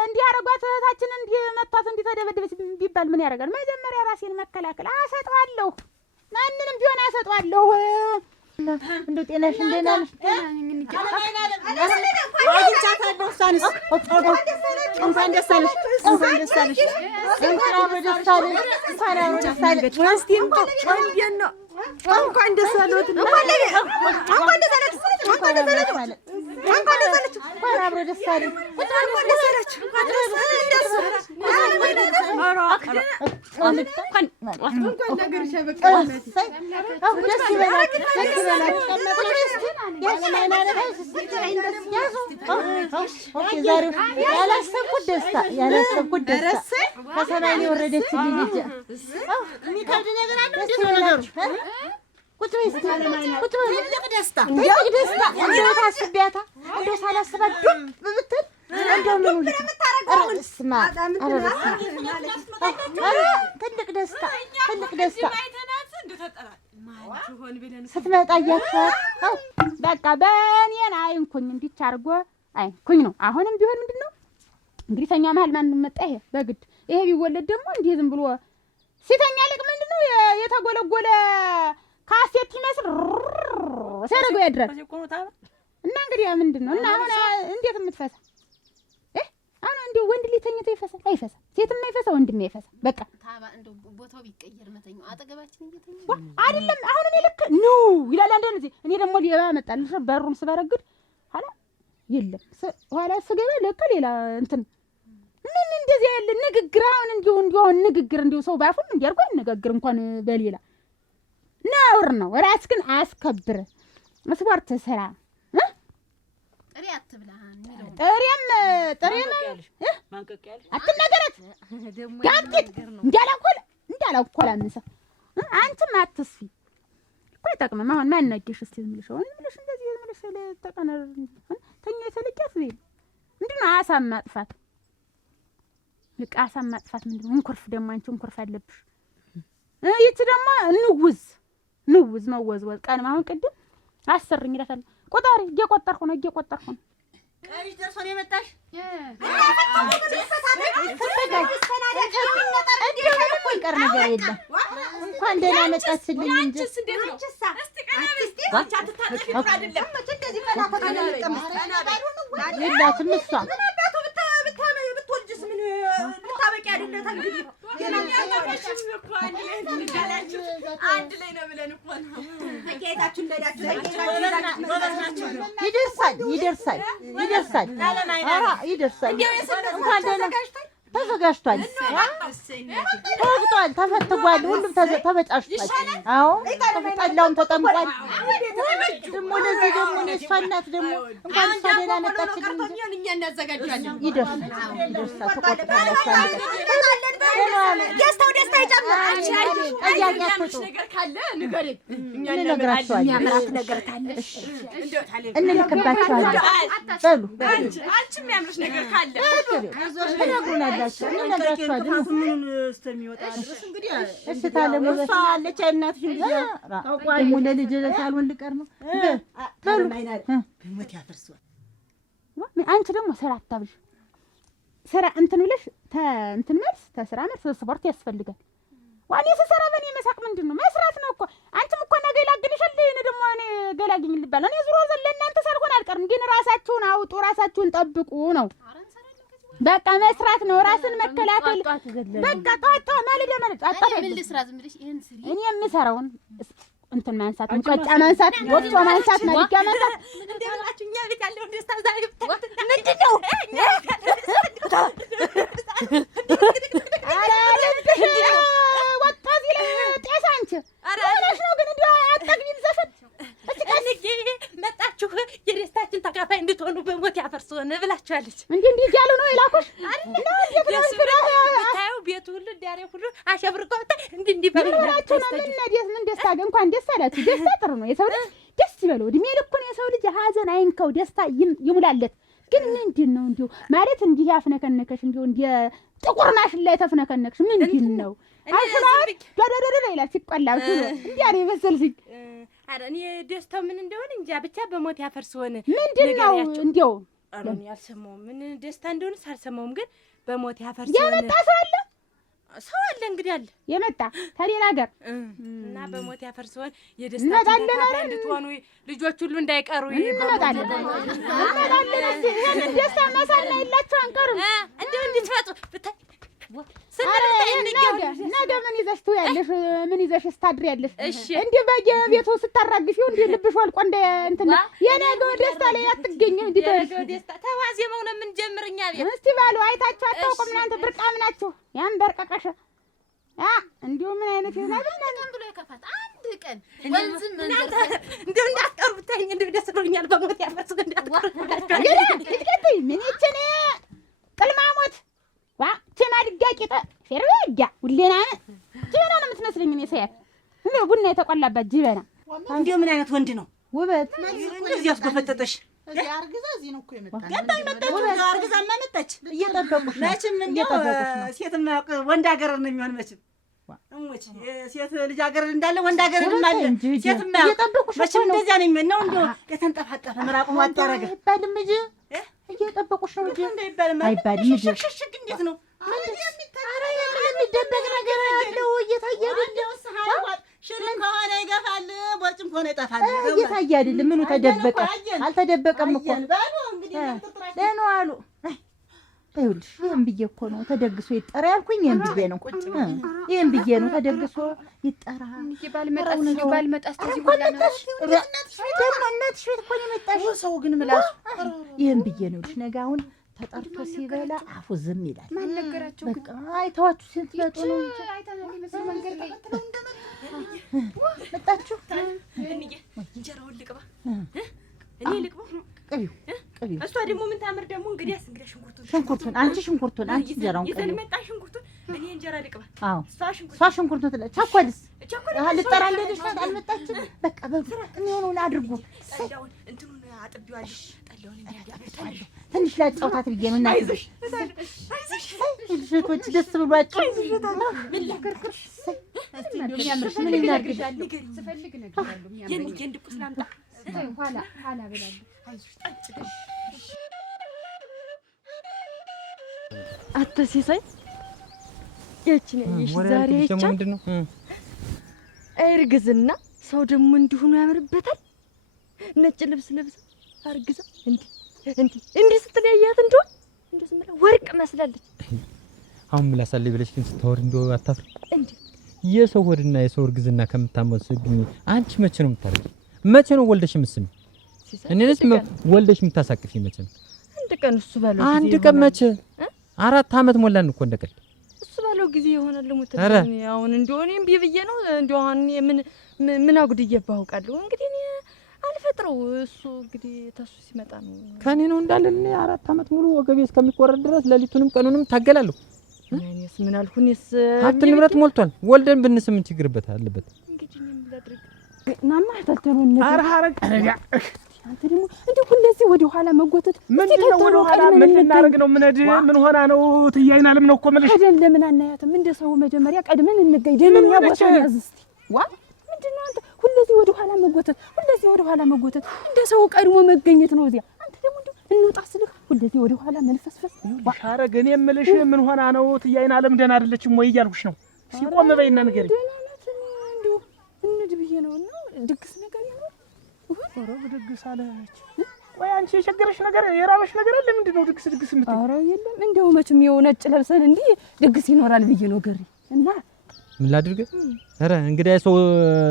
እንዲህ አረጓት እህታችንን እንዲህ መቷት እንዲህ ተደበደበች ቢባል ምን ያደርጋል? መጀመሪያ ራሴን መከላከል አሰጠዋለሁ። ማንንም ቢሆን አሰጠዋለሁ። እንደው ጤናሽ እንደና ነሽ? አግኝቻታለሁ። እሷንስ እንኳን ደስ አለሽ። እንኳን ደስ አለዎት። ያላሰብኩት ደስታ ከሰማይ የወረደችልኝ ልጅ የሚከብድ ነገር አለ እንዴ ነው ነገሩ? ቁጭ በይ እስኪ ቁጭ በይ። ትልቅ ደስታ እንደው ታስቢያታ እንደው ሳላስባት ብትል እንደው ምን ልታረጋው? እስማ ትልቅ ደስታ ስትመጣ እያቸዋት በቃ በእኔን አይንኩኝ እንዲች አድርጎ አይንኩኝ ነው። አሁንም ቢሆን ምንድን ነው እንግዲህ ተኛ መሀል ማንም መጣ። ይሄ በግድ ይሄ ቢወለድ ደግሞ እንዲህ ዝም ብሎ ሲተኛ ልቅ ምንድን ነው የተጎለጎለ ካሴት ይመስል ሲያደርገው ያድራል። እና እንግዲህ ምንድን ነው እና አሁን እንዴት የምትፈሳ አሁን እንደው ወንድ ሊተኛው ይፈሳ አይፈሳ፣ ሴትም አይፈሳ፣ ወንድም አይፈሳ። በቃ ታባ እንደው ቦታው ቢቀየር መተኛው አጠገባችን እየተኛ አይደለም። አሁን እኔ ልክ ኑ ይላል አንደዚህ። እኔ ደግሞ ሌባ መጣልሽ በሩን ስበረግድ ኋላ የለም ኋላ ስገባ ለካ ሌላ እንትን ምን እንደዚህ ያለ ንግግር አሁን እንዲሁ ንግግር እንዲሁ ሰው ባፉም እንዲያርጎ ንግግር እንኳን በሌላ ነውር ነው። ራስህን አስከብር። ስፖርት ስራ ጥሬ አትብላ ነው ጥሬም ማንቀቂያለሽ አትነገረት ጋምጤት እንዳላኮላ ምንሰ አንቺም አትስፊ እኮ አይጠቅምም። አሁን ማን ነግሽ እስቲ ዝምልሽ አሁን ዝምልሽ እንደዚህ ዝምልሽ ለተቀነር ተኛ የተለቀስ ቢል ምንድነው አሳም ማጥፋት በቃ አሳም ማጥፋት ምንድነው? እንኩርፍ ደግሞ አንቺ እንኩርፍ አለብሽ። ይቺ ደግሞ ንውዝ መወዝወዝ ቀንም አሁን ቅድም አሰርኝ ይላታል። ቆጣሪ እየቆጠርኩ ነው ቀይሽ ደርሶ ነው የመጣሽ? ቀር ነገር የለም እንኳን ደህና መጣችልኝ እንጂ የላትም እሷ ብትወልጅስ ምን ልታበቂ አይደለም እንግዲህ አንድ ላይ ነው ብለን እኮ ነው ተከታታችን ለዳችሁ ይደርሳል። እንኳን ደህና ተዘጋጅቷል፣ ተወቅቷል፣ ተፈትጓል፣ ሁሉም ተበጫሽቷል። አዎ ጠላውም ተጠምቋል። ደግሞ ለዚህ ደግሞ እሷ እናት ደግሞ እንኳን እሷ ደህና መጣችልኝ እንጂ ይደርሳል። ተቆጥታላችሁ ደስታው ደስታ ይጨምራል። ጠያቂያችሁ ነገር ካለ ንገሪኝ፣ እንነግራችኋለን። የሚያምራት ነገር ካለ እንልክባችኋለን። በሉ አንቺ የሚያምርሽ ነገር ካለ ትነግሩናላችሁ፣ እንነግራችኋለን። ምኑን እስከሚወጣ ድረስ እንግዲህ እሺ ታለሙ አለች እናትሽ እንግዲህ ደግሞ ለልጅ ሳልሆን ልቀር ነው። በሉ በሞት ያፈርሰዋል። አንቺ ደግሞ ስራ አታብዥ። ስራ እንትን ብለሽ እንትን መልስ ተስራ መልስ ስፖርት ያስፈልጋል። ዋኔ ስሰራ በኔ መሳቅ ምንድን ነው? መስራት ነው እኮ። አንቺም እኮ ነገ ይላግልሻል። እኔ ደግሞ እኔ ገላግኝ ልባል። እኔ ዙሮ ለእናንተ ሳልሆን አልቀርም። ግን ራሳችሁን አውጡ፣ ራሳችሁን ጠብቁ ነው በቃ። መስራት ነው፣ ራስን መከላከል። በቃ ጧጧ ማለዳ ምን ልስራ? ዝም ብለሽ ይሄን ስሪ። እኔ የምሰራውን እንትን ማንሳት፣ ሙቀጫ ማንሳት፣ ወፍጮ ማንሳት፣ ማድጋ ማንሳት። እንደምናችሁ እኛ ቤት ያለው ደስታ ዛሬ ምንድን ነው? ኧረ ልብሽ ወጣ ሲል ጤስ አንቺ ሆነሽ ነው። ግን እንዲያው አትጠግቢም ዘፈን። እስኪ መጣችሁ የደስታችን ተካፋይ እንድትሆኑ በሞት ያፈርሰውን ብላችኋለች። እንዲህ እያሉ ነው የላኩሽ? ብታየው ቤቱ ሁሉ ዳሬ ሁሉ አሸብርቀው እንዲህ በላችሁ ነው። ምን ደስታ እንኳን ደስ አላችሁ። ደስታ ጥሩ ነው። የሰው ልጅ ደስ ይበለው። እድሜ ልኩን የሰው ልጅ ሀዘን አይንከው፣ ደስታ ይሙላለት። ግን ምንድን ነው እንዲሁ ማለት እንዲህ ያፍነከነከሽ እንዲሁ እንደ ጥቁር ማሽላ የተፍነከነክሽ ምንድን ነው? አሽራር ዳዳዳዳ ይላል ሲቆላው እንዴ አሬ መሰልሽኝ። አረ እኔ ደስታው ምን እንደሆነ እንጃ ብቻ በሞት ያፈርሰውን ምንድን ነው እንዲው አረን ያልሰማው ምን ደስታ እንደሆነ ሳልሰማውም ግን በሞት ያፈርሰውን የመጣ ሰው አለ። ሰው አለ እንግዲህ አለ የመጣ ከሌላ ሀገር እና በሞት ያፈርሰውን የደስታ እንድትሆኑ ልጆች ሁሉ እንዳይቀሩ እንመጣለን። ደስታ ማሳና የላችሁ አንቀርም። እንደው እንድትመጡ ብታይ ነገ ምን ይዘሽ ትያለሽ? ምን ይዘሽ ስታድሪያለሽ? እንዲህ በየቤቱ ስታራግፊው እንዲህ ልብሽ ወልቆ እንደ እንትን የነገው ደስታ ላይ አትገኝም። እንዲህ ደስታ ተዋዜማው ነው የምንጀምር እኛ ቤት። እስቲ ባሉ አይታችሁ አታውቁም እናንተ ብርቃም ናችሁ። ያን በርቀቀሽ እንዲሁ ምን አይነት ይሆናል? እናንተ ብሎ ይከፋት አንድ ቀን ወንዝም እናንተ እንደው እንዳትቀሩ ብታይኝ እንደው ደስ ብሎኛል። በሞት ያፈርሱ እንዳትቀሩ ምን ይችኔ ጥልማሞት ቲማ ድጋቂጠ ፌርበያ ሁሌና ጅበና ነው የምትመስለኝ። እኔ ሰያት እንደው ቡና የተቆላባት ጅበና። እንደው ምን አይነት ወንድ ነው ውበት እንደዚህ ያስጎፈጠጠሽ? እዚህ አርግዛ እዚህ ነው እኮ የመጣው። ገባኝ መጣች። አርግዛ መጣች። እየጠበቁሽ ነው። መቼም እንደው ሴትና ወንድ ሀገር ነው የሚሆን መቼም እሞች ሴት ልጅ ሀገር እንዳለ ወንድ ሀገርም አለ። ሴትም እየጠበቁሽ መቼም እንደዚያ ነው የሚሆን ነው። እንደው የተንጠፋጠፈ ምራቁን አጣረገ አይባልም እንጂ እየጠበቁሽ ነው እንጂ አይባልም እንጂ ሽሽግ እንዴት ነው? የሚደበቅ ነገር ያለው እየታየ አይደለም። ሽልም ከሆነ ይገፋል፣ ቦርጭም ከሆነ ይጠፋል። እየታየ አይደለም። ምኑ ተደበቀ? አልተደበቀም እኮ ደህና ዋሉ። ይኸውልሽ ይሄን ብዬ እኮ ነው ተደግሶ ይጠራ ያልኩኝ። ይሄን ብዬ ነው ይሄን ብዬ ነው ተደግሶ ይጠራ። ባልመጣስ ተዚህ ሁላ ነው ደግሞ እናትሽ ቤት እኮ ነው የመጣሽ። ሰው ግን ምላሱ ይሄን ብዬ ነው ልሽ ነገ አሁን ተጠርቶ ሲበላ አፉ ዝም ይላል። ማን ነገራቸው? በቃ አይተዋችሁ ስትመጡ ነው እንጂ አይተናል ይመስል መንገድ ላይ መጣችሁ። እንጀራውን ልቅባ እኔ ልቅባ ቅቢው እሷ ደግሞ ምን ታምር ደግሞ እንግዲህ ሽንኩርቱን አንቺ ሽንኩርቱን አንቺ እንጀራውን ይዘን መጣ ሽንኩርቱን እኔ እንጀራ ልቅባ። አዎ እሷ ሽንኩርቱን ትለ ቸኮልስ ልጠራለልሽ አልመጣችም። በቃ የሚሆነውን አድርጉ። እንትኑን አጥቢዋለሁ ጠላውን እንዲያዳብታለሁ ትንሽ ላጫውታት ብዬ ነው። እናይዘሽ ልጆች ደስ ብሏቸው ምን ላከርክር እስቲ የሚያምርሽ ምን እናድርጋለሁ ስፈልግ እነግርሻለሁ። የሚያምርሽ የእንድቁስ ላምጣ ኋላ በላለሁ። አይዞሽ ጠጭሽ አተሲሳይ ያቺን አይሽ ዛሬ ይቻል ምንድነው? እርግዝና ሰው ደግሞ እንዲሆኑ ያምርበታል። ነጭ ልብስ ለብሳ አርግዛ እንዲህ ስትለያያት እንደው ዝም ብላ ወርቅ መስላለች። አሁን ምላሳለኝ ብለሽ ግን ስታወሪ እንደው አታፍሪ እንዴ? የሰው ሆድና የሰው እርግዝና ከምታመሰግኝ አንቺ መቼ ነው የምታረጊ? መቼ ነው ወልደሽ የምትስሚ? እኔንስ ወልደሽ የምታሳቅፊ መቼ ነው? አንድ ቀን እሱ ባለው አንድ ቀን መቼ 4 ዓመት ሞላን እኮ እንደቀል እሱ ባለው ጊዜ ይሆናል ሙት አሁን እንደው እኔም ቢብዬ ነው እንደው አሁን ምን አጉድዬ ባውቃለሁ እንግዲህ እኔ አልፈጥረው እሱ እንግዲህ ተሱ ሲመጣ ነው ከኔ ነው እንዳለን 4 ዓመት ሙሉ ወገቤ እስከሚቆረጥ ድረስ ለሊቱንም ቀኑንም ታገላለሁ። እኔስ ምን አልኩኝስ ሀብት ንብረት ሞልቷል። ወልደን ብንስም ችግርበት አለበት እንግዲህ እኔም ላድርግ ናማ ተልተሉን ነገር አረጋግ አንተ ደግሞ እንደው ሁለዚህ ወደ ኋላ መጎተት ምንድነው? ወደ ኋላ ምን እናደርግ ነው? ምን ሆና ነው? ትያይናልም ነው እኮ መልሽ አይደል? ለምን አናያትም? እንደ ሰው መጀመሪያ ቀድመን እንገኝ ደንኛ ቦታው ያዝ እስቲ ዋ ምንድነው አንተ ሁለዚህ ወደ ኋላ መጎተት እንደ ሰው ቀድሞ መገኘት ነው እዚያ። አንተ ደግሞ እንደው እንውጣ ስልህ ሁለዚህ ወደ ኋላ መልፈስፈስ አረግ እኔ የምልሽ ምን ሆና ነው? ትያይናልም ደህና አይደለችም ወይ እያልኩሽ ነው። ሲቆም በይና ንገሪ። እንደው እንድብዬ ነውና ድግስ ነገር ነው ኧረ በድግስ አለች። ቆይ አንቺ የቸገረሽ ነገር የራበሽ ነገር አለ? ምንድነው ድግስ የምትይ? ኧረ የለም እንደው መቼም ይኸው ነጭ ለብሰን እንዲህ ድግስ ይኖራል ብዬ ነው ገሪ እና ምን ላድርግ? ኧረ እንግዲህ ሰው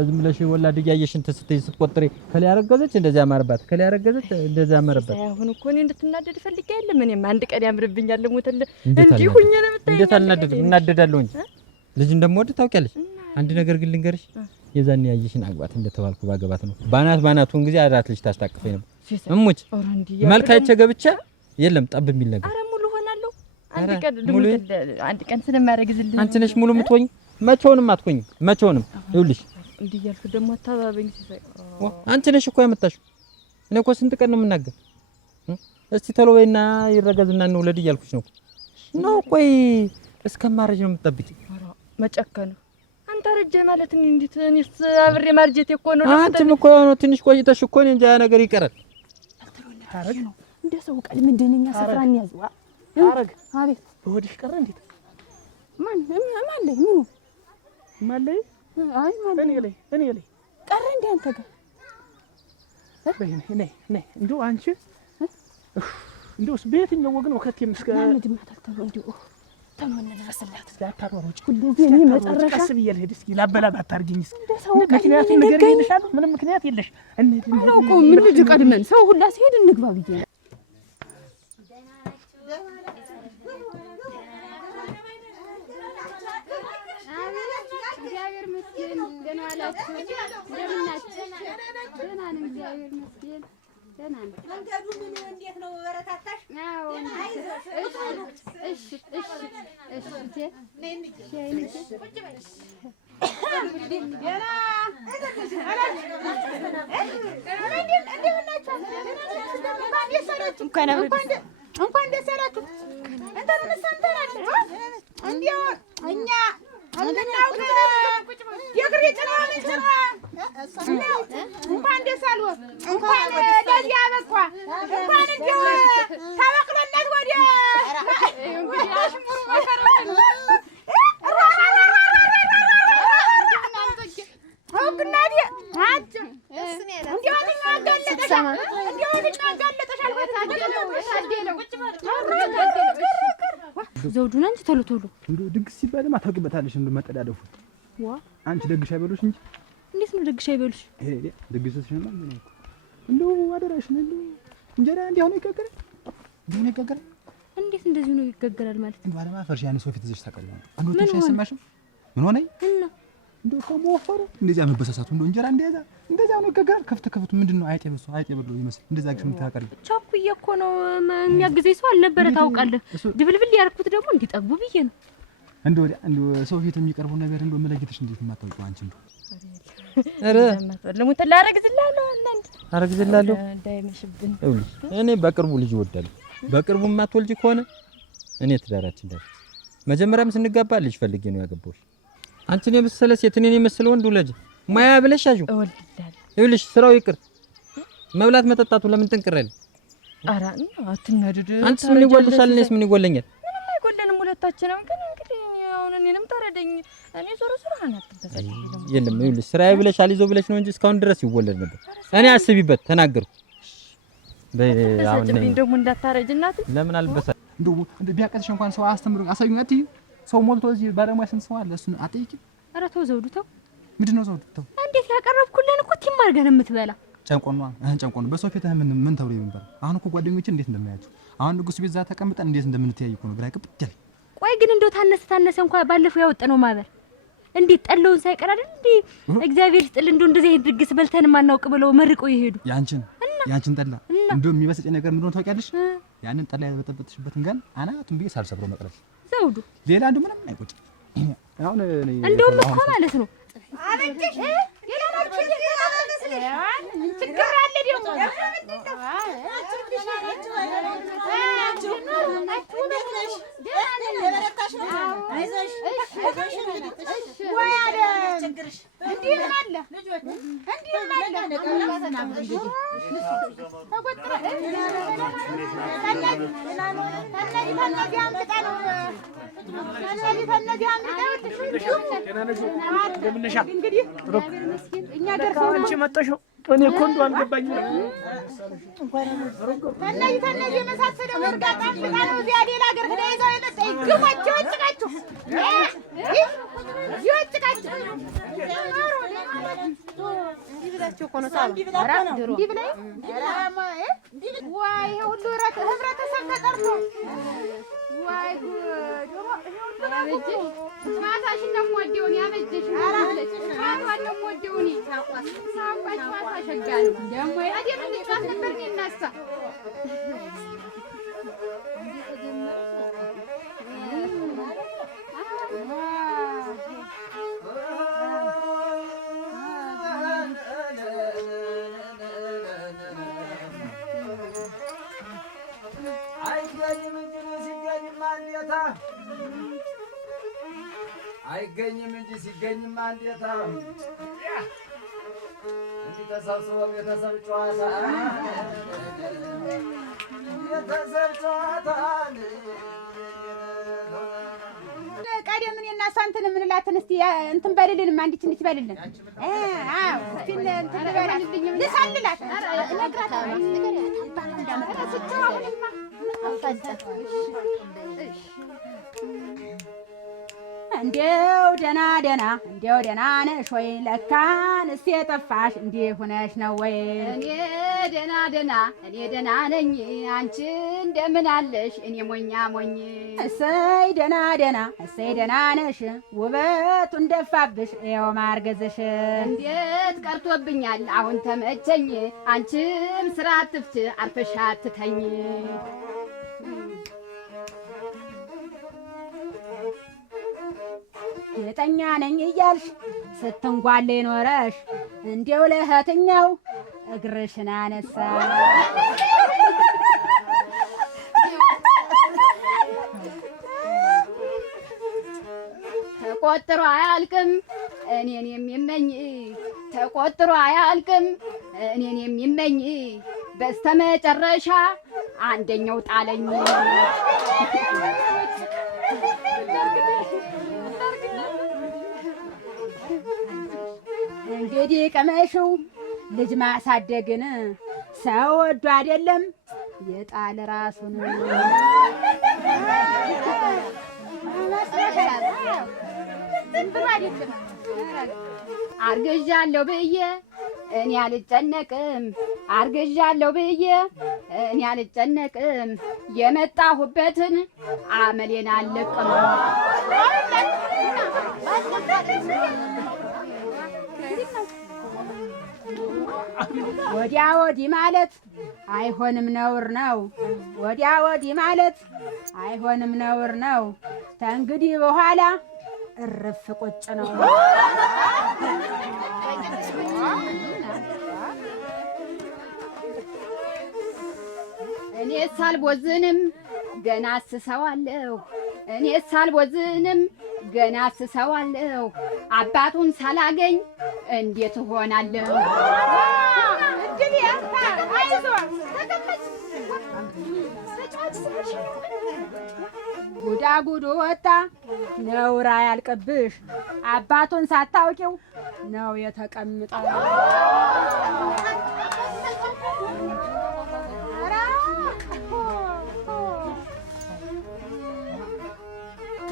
ዝም ብለሽ ወላድ እያየሽ እንትን ስትቆጥሪ ከላይ ያረገዘች እንደዚህ ያማረባት ከላይ ያረገዘች እንደዚህ ያማረባት። አሁን እኮ እኔ እንድትናደድ ፈልጌ አይደለም። እኔም አንድ ቀን ያምርብኛል ሞተል እንዲህ ሁኜ ነው የምታየኝ። እንዴት አልናደድም? እናደዳለሁ እንጂ ልጅ እንደምወድ ታውቂያለሽ። አንድ ነገር ግን ልንገርሽ፣ የዛኔ ያየሽን አግባት እንደተባልኩ ባገባት ነው ባናቱን ጊዜ አራት ልጅ ታስታቅፈኝ ነበር። እሙች መልካይቼ ገብቼ የለም ጠብ የሚል ነገር አረ ሙሉ ሆናለሁ። አንድ ቀን ስለማያረግዝልኝ አንቺ ነሽ ሙሉ የምትሆኝ። መቼውንም አትሆኝ መቼውንም። ይኸውልሽ እንዲህ እያልኩ ደግሞ አታባበኝ ሲሳይ። አንቺ ነሽ እኮ ያመጣሽው። እኔ እኮ ስንት ቀን ነው የምናገር? እስቲ ቶሎ በይና ይረገዝና እንውለድ እያልኩሽ ነው። ነው ቆይ እስከማረጅ ነው የምትጠብቂ? መጨከን አንተ ረጀ ማለት እንዴት እኔስ አብሬ ማርጀቴ እኮ ነው። አንቺም እኮ ነው ትንሽ ቆይተሽ እኮ ነው እንጂ ያ ነገር ይቀራል። አረግ ነው እንደ ሰው ቀድም እንደነኛ ስፍራ እንያዝዋ። አረግ አቤት በወዲሽ ቀረ እንዴት? ማን ላይ ምኑ ማለይ? አይ ማለይ እኔ ላይ ቀረ እንደ አንተ ጋር ነይ እንደው አንቺ እንደውስ በየትኛው ወግ ነው ከቴም እስከ ማንድም አታተው እንደው ተመነነስላት ያታሯሮች ሁለዚህ እኔ መጨረሻ ቀስ ብዬ ልሄድ እስኪ ላበላብ አታርጊኝ እስኪ ምክንያት ነገር ይልሻል። ምንም ምክንያት የለሽ ነው እኮ ምን ልጅ ቀድመን ሰው ሁላ ሲሄድ እንግባ ብዬ እግዚአብሔር ይመስገን። ደህና ዋላችሁ? እንደምን ናችሁ? ደህና ነን እግዚአብሔር ይመስገን። ደህና ነን። መንገዱ ምን እንዴት ነው? በረታታሽ? አዎ። እሺ እንኳን ደስ አላችሁ። እንኳን ደስ አሉ። እንኳን ለዚህ አበቃ። እንኳን እንደው ተበቅሎለት ወደ ዘውዱን አንቺ ቶሎ እንደው ድግስ ሲባልማ ታውቂበታለሽ። እንደው መጠዳደፉ አንቺ ደግሽ አይበሉሽ እንጂ እንዴት ነው ደግሽ አይበሉሽ? ይሄ ደግስሽ ነው ማለት ነው። እንደው አደራሽ ነው እንጀራ እንዲያው ነው ይጋገራል። እንዴት እንደዚህ ነው ይጋገራል ማለት? እንደው አለማፈርሽ ያኔ ሰው ፊት ይዘሽ ታቀርበው እንደው ትንሽ አይሰማሽም? ምን ሆነኝ እንደው ከመወፈሩ እንደዚያ መበሳሳቱ እንደው እንጀራ እንደዚያ ነው ይጋገራል። ከፍት ምንድነው አይጤ በለው ይመስል እንደዛ ግሽ ምታቀርብ ቻኩዬ እኮ ነው የሚያግዘኝ ሰው አልነበረ ታውቃለህ። ድብልብል ያርኩት ደግሞ እንዲጠግቡ ብዬ ነው። እንደው ሰው ፊት የሚቀርቡ ነገር እንደው መለየትሽ እንዴት የማታውቂው አንቺ እንደው አረ ለሞተ ላረግዝላለሁ አንድ አረግዝላለሁ እንዳይመሽብን። እኔ በቅርቡ ልጅ እወልዳለሁ። በቅርቡ የማትወልጂ ከሆነ እኔ ትዳራችን ዳር መጀመሪያም ስንጋባ ልጅ ፈልጌ ነው ያገባሁሽ። አንቺን የመሰለ ሴት እኔን የመሰለ ወንድ ውለጅ ማያ ብለሽ ያዡ እወልዳለሁ። ይኸውልሽ ስራው ይቅር መብላት መጠጣቱ ለምን ጥንቅር አይደል? ኧረ አትናደድ። አንቺስ ምን ይጎልሻል? እኔስ ምን ይጎለኛል? ምንም አይጎለንም ሁለታችንም። ግን እንግዲህ አሁን እኔንም ተረደኝ። እኔ ዞሮ አናጥበታለሁ። የለም ይኸውልሽ ስራዬ ብለሽ አልይዘው ብለሽ ነው እንጂ እስካሁን ድረስ ይወለድ ነበር። እኔ አስቢበት ተናገርኩ። አሁን ደግሞ እንዳታረጅ እናት ለምን አልበሳ እንደው ቢያቀጥሽ እንኳን ሰው አስተምሩኝ አሳዩኝ አትይ። ሰው ሞልቶ እዚህ ባለሙያ ስንት ሰው አለ? እሱን አጠይቂም። ኧረ ተው ዘውዱ ተው። ምንድነው ዘውዱ ተው? እንዴት ያቀረብኩልን እኮ ቲም አድርገን የምትበላ ጨንቆን በሰው ፊት ምን ተብሎ ይባላል? አሁን እኮ ጓደኞቼ እንዴት እንደማያቸው አሁን ንጉስ ቤት እዛ ተቀምጠን እንዴት እንደምንተያይ እኮ ነው ግራ ግብት ያለ። ቆይ ግን እንደው ታነሰ እንኳን ባለፈው ያወጣነው ማበር እንዴት ጠለውን ሳይቀር አይደል እንዴ እግዚአብሔር ይስጥል እንደው እንደዚህ ድግስ በልተን ማናውቅ ብለው መርቀው ይሄዱ። ያንቺን ጠላ እንደው የሚበሰጭ ነገር ምንድን ነው ታውቂያለሽ? ያንን ጠላ ያበጠበጥሽበትን ጋር አናቱን ቢየ ሳልሰብረው መቅረት ዘውዱ ሌላ እንደው ምንም አይቆጭ። አሁን እንደውም እኮ ማለት ነው አበጭሽ የላላችሁ ችግር አለ ደግሞ አንቺ መጣሽው እኔ እኮ እንደው አልገባኝም። ተነዚህ የመሳሰለው ወርጋጣ ፍጣ ነው። እዚያ ሌላ ሀገር ሄዳ ይዘው የመጣ ይግባቸው ይወጭቃችሁ ይወጭቃችሁ እንዲህ ብላችሁ እኮ ነው ታው እንዲህ ብላይ ዋይ ይሄ ሁሉ ህብረተሰብ ተጠርቶ ዋይ ጉድ ማታሽን ነው የምወደው እኔ አበጀሽ ማታሽን ነው የምወደው እኔ ሳቋሽ ማታ ሸጋል ደግሞ አዲያ ምን ልጫት ነበር እኔ እናሳ አይገኝም እንጂ ሲገኝማ እንዴታ እንዲህ ተሰብስቦ ቤተሰብ ጨዋታ ቀደም እኔ እና እሷ እንትን የምንላትን እስኪ እንትን በልልን አንዲት እንዲት በልልን። አዎ እስኪ እንትን በልልኝ ልሳልላት እነግራታለሁ። እንዴው ደና እንዴው ደና ነሽ ወይ ለካን እስቲ የጠፋሽ እንዲህ ሆነሽ ነው ወይ? እኔ ደና ነኝ አንቺ እንደምን አለሽ? እኔ ሞኛ ሞኝ እሰይ ደና ነሽ ውበቱን ደፋብሽ ይኸው ማርገዝሽ እንዴት ቀርቶብኛል አሁን ተመቸኝ አንቺም ስራ አትፍች አርፈሽ አትተኝ የጠኛ ነኝ እያልሽ ስትንጓሌ ኖረሽ እንዴው ለህትኛው እግርሽን አነሳ ተቆጥሮ አያልቅም እኔን የሚመኝ ተቆጥሮ አያልቅም እኔን የሚመኝ በስተመጨረሻ አንደኛው ጣለኝ እንግዲህ ቀመሽው ልጅ ማሳደግን ሰው ወዶ አይደለም የጣለ ራሱን አርግዣለሁ ብዬ እኔ አልጨነቅም አርግዣለሁ ብዬ እኔ አልጨነቅም የመጣሁበትን አመሌን አልለቅም ወዲያ ወዲህ ማለት አይሆንም ነውር ነው ወዲያ ወዲህ ማለት አይሆንም ነውር ነው ተንግዲህ በኋላ እርፍ ቁጭ ነው እኔ ሳልቦዝንም ገና አስሰዋለሁ እኔ ሳልቦዝንም ገና አስሰዋለሁ አባቱን ሳላገኝ እንዴት ሆናለሁ እድል ያንተ አይዞህ ተቀመጥ ጉዳ ጉዱ ወጣ ነውራ ያልቅብሽ አባቱን ሳታውቂው ነው የተቀምጠው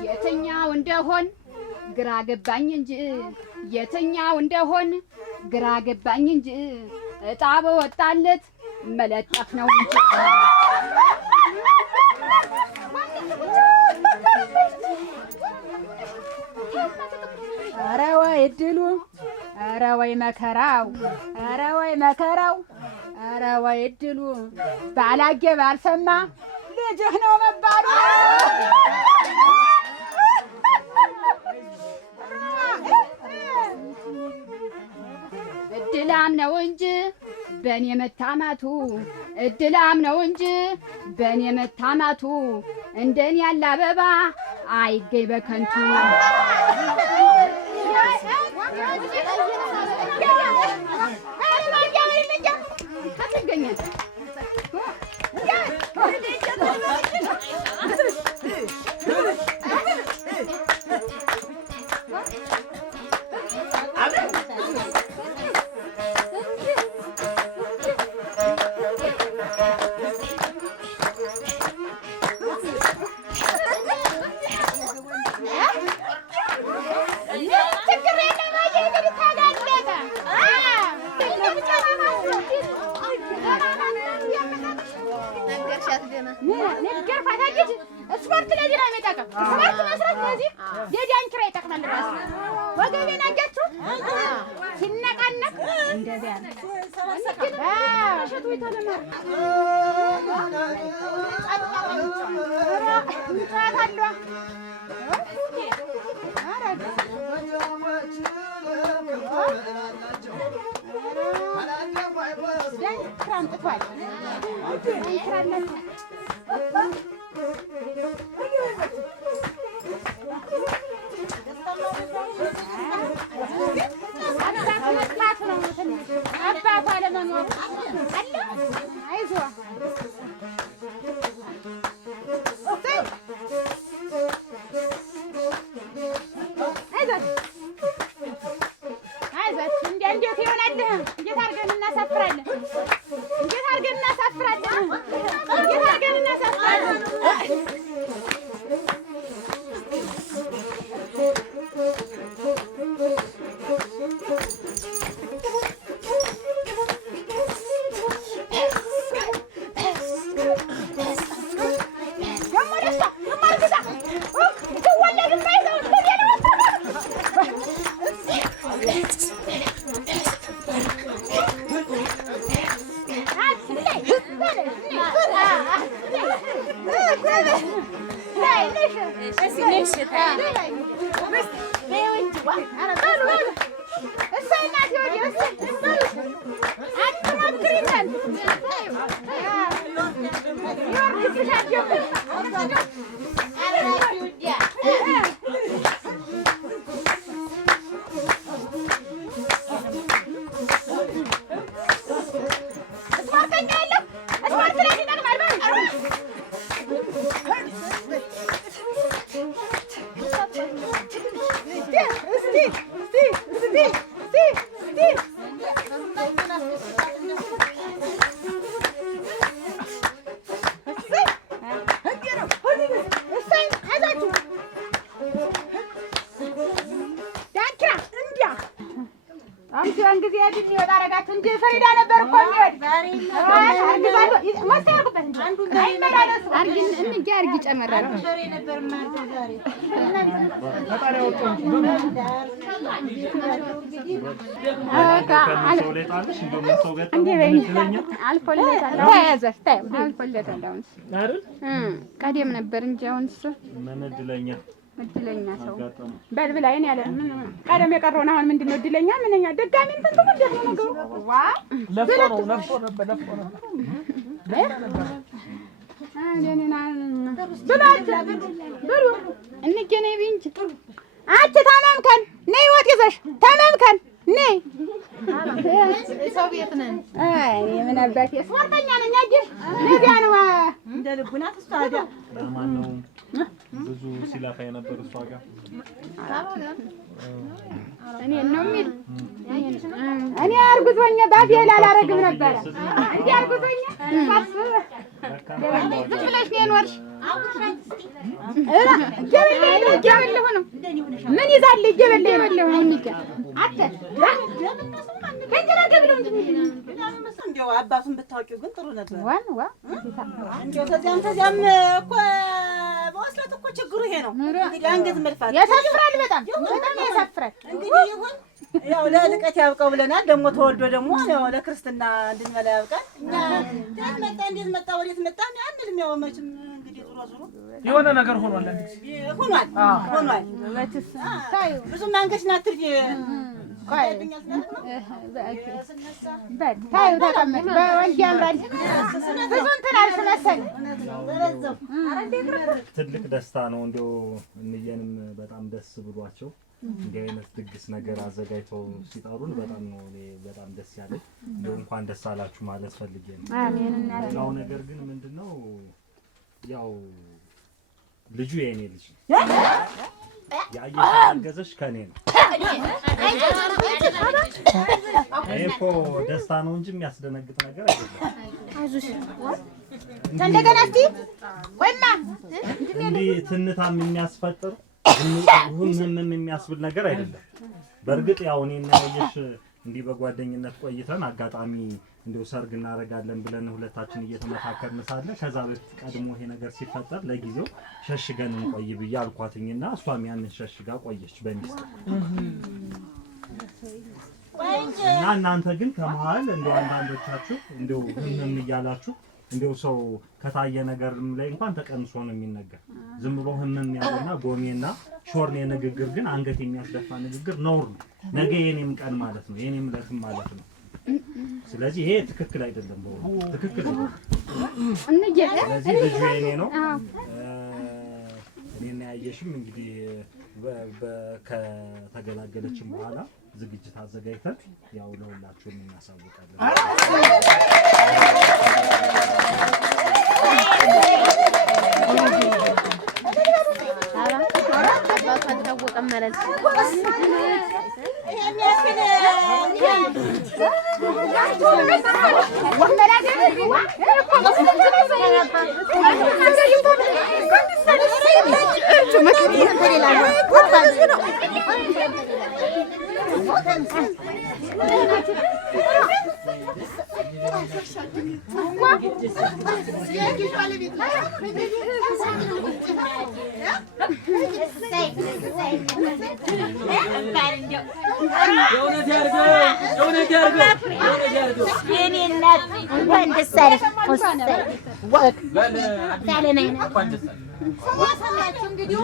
የትኛው እንደሆን ግራ ገባኝ እንጂ የትኛው እንደሆን ግራ ገባኝ እንጂ እጣ በወጣለት መለጠፍ ነው እንጂ ኧረ ወይ መከራው ኧረ ወይ መከራው ኧረ ወይ እድሉ ባላጌ ባልሰማ ልጅህ ነው መባሉ እድላም ነው እንጂ በእኔ መታማቱ እድላም ነው እንጂ በእኔ መታማቱ እንደኔ ያለ አበባ አይገኝ በከንቱ ስፖርት ለዚህ ነው የሚጠቅም። ስፖርት መስራት ለዚህ የዳንኪራ ይጠቅማል። ራስ ወገቤን አያችሁ ሲነቃነቅ እንደዚያ ነው። እሸቱ የተለመደ ዳንኪራ አምጥቷል። ዳንኪራ አለ አባቷ ለመኖር አለ አይዞህ አይዞህ እንዴት ይሆናልህ? እንዴት አድርገን እናሳፍራለን? እንዴት አድርገን እናሳፍራለን? እንዴት አድርገን እናሳፍራለን? ቀደም ነበር እንጂ አሁንስ ምን እድለኛ ሰው በልብላይን ያለ ቀደም የቀረውን አሁን ምንድነው እድለኛ ምንኛ ደጋሚ እንትን ተመደረ ነገሩ ለፍቶ ነበር ብሉ እንገናኝ ቢንጅ አንቺ ታመምከን ነይ ወጥ ይዘሽ ታመምከን ነይ ሰው ቤት ነን እኔ ምን አባቴ ስፖርተኛ ነኝ አየሽ ነቢያ ነው እንደ ልቡና ተስታዳ ማነው ብዙ ሲላፋ የነበር እሷ ጋር እኔ ነው የሚል እኔ አርግዞኛ ባፌ ላላረግም ነበር እንዴ አርግዞኛ ሳስብ ብለሽ ነው የኖርሽ እየበላሁ ነው ምን ይዛል እየበላሁ ነው እንዴ አተ ከእንጀራ ገብለው እንደው አባቱን ብታውቂው ግን ጥሩ ነበር ዋ እንደው ተዚያም እኮ በወስለት እኮ ችግሩ ይሄ ነው እንግዲህ አንገት መልፋት ያሳፍራል በጣም ያሳፍራል እንግዲህ ይሁን ያው ለልቀት ያብቀው ብለናል። ደግሞ ተወልዶ ደግሞ ያው ለክርስትና እንድንበላ ያብቃል። እኛ እንዴት መጣ እንዴት መጣ ወዴት መጣ አንልም። ያው መቼም እንግዲህ ዙሮ የሆነ ነገር ሆኗል። ሆኗል። ብዙ ማንገሽ ናት ትርጂ ታዩ ተቀመጥ በወንድ ያምራል። ብዙ እንትን አልሽ መሰለኝ። ትልቅ ደስታ ነው። እንደው እንየንም በጣም ደስ ብሏቸው እንዲህ አይነት ድግስ ነገር አዘጋጅተው ሲጠሩን በጣም ነው እኔ በጣም ደስ ያለኝ። እንደው እንኳን ደስ አላችሁ ማለት ፈልጌ ነው። አሜን። ሌላው ነገር ግን ምንድነው ያው ልጁ የኔ ልጅ ያየሽ አገዘሽ ከኔ ነው። እኮ ደስታ ነው እንጂ የሚያስደነግጥ ነገር አይደለም። አይዞሽ እንደገና እስቲ ቆይማ እንዲህ ትንታም የሚያስፈጥር ሁሉንም የሚያስብል ነገር አይደለም። በእርግጥ ያው እኔና ያየሽ እንዲህ በጓደኝነት ቆይተን አጋጣሚ እንደው ሰርግ እናደርጋለን ብለን ሁለታችን እየተመካከርን ሳለ ከዛ በፊት ቀድሞ ይሄ ነገር ሲፈጠር ለጊዜው ሸሽገን እንቆይ ብዬ አልኳትኝና እሷም ያንን ሸሽጋ ቆየች በሚስጥር። እና እናንተ ግን ከመሀል እንደው አንዳንዶቻችሁ እንደው ህመም እያላችሁ እንደው ሰው ከታየ ነገርም ላይ እንኳን ተቀንሶ ነው የሚነገር። ዝም ብሎ ህመም ያለና ጎሜና ሾርኔ ንግግር ግን አንገት የሚያስደፋ ንግግር ነውር ነው። ነገ የኔም ቀን ማለት ነው፣ የኔም ዕለትም ማለት ነው። ስለዚህ ይሄ ትክክል አይደለም። ትክክል አይደለም። ስለዚህ ልጁ የኔ ነው። እኔና ያየሽም እንግዲህ ከተገላገለችም በኋላ ዝግጅት አዘጋጅተን ያው ለሁላችሁም እናሳውቃለን። እንግዲህ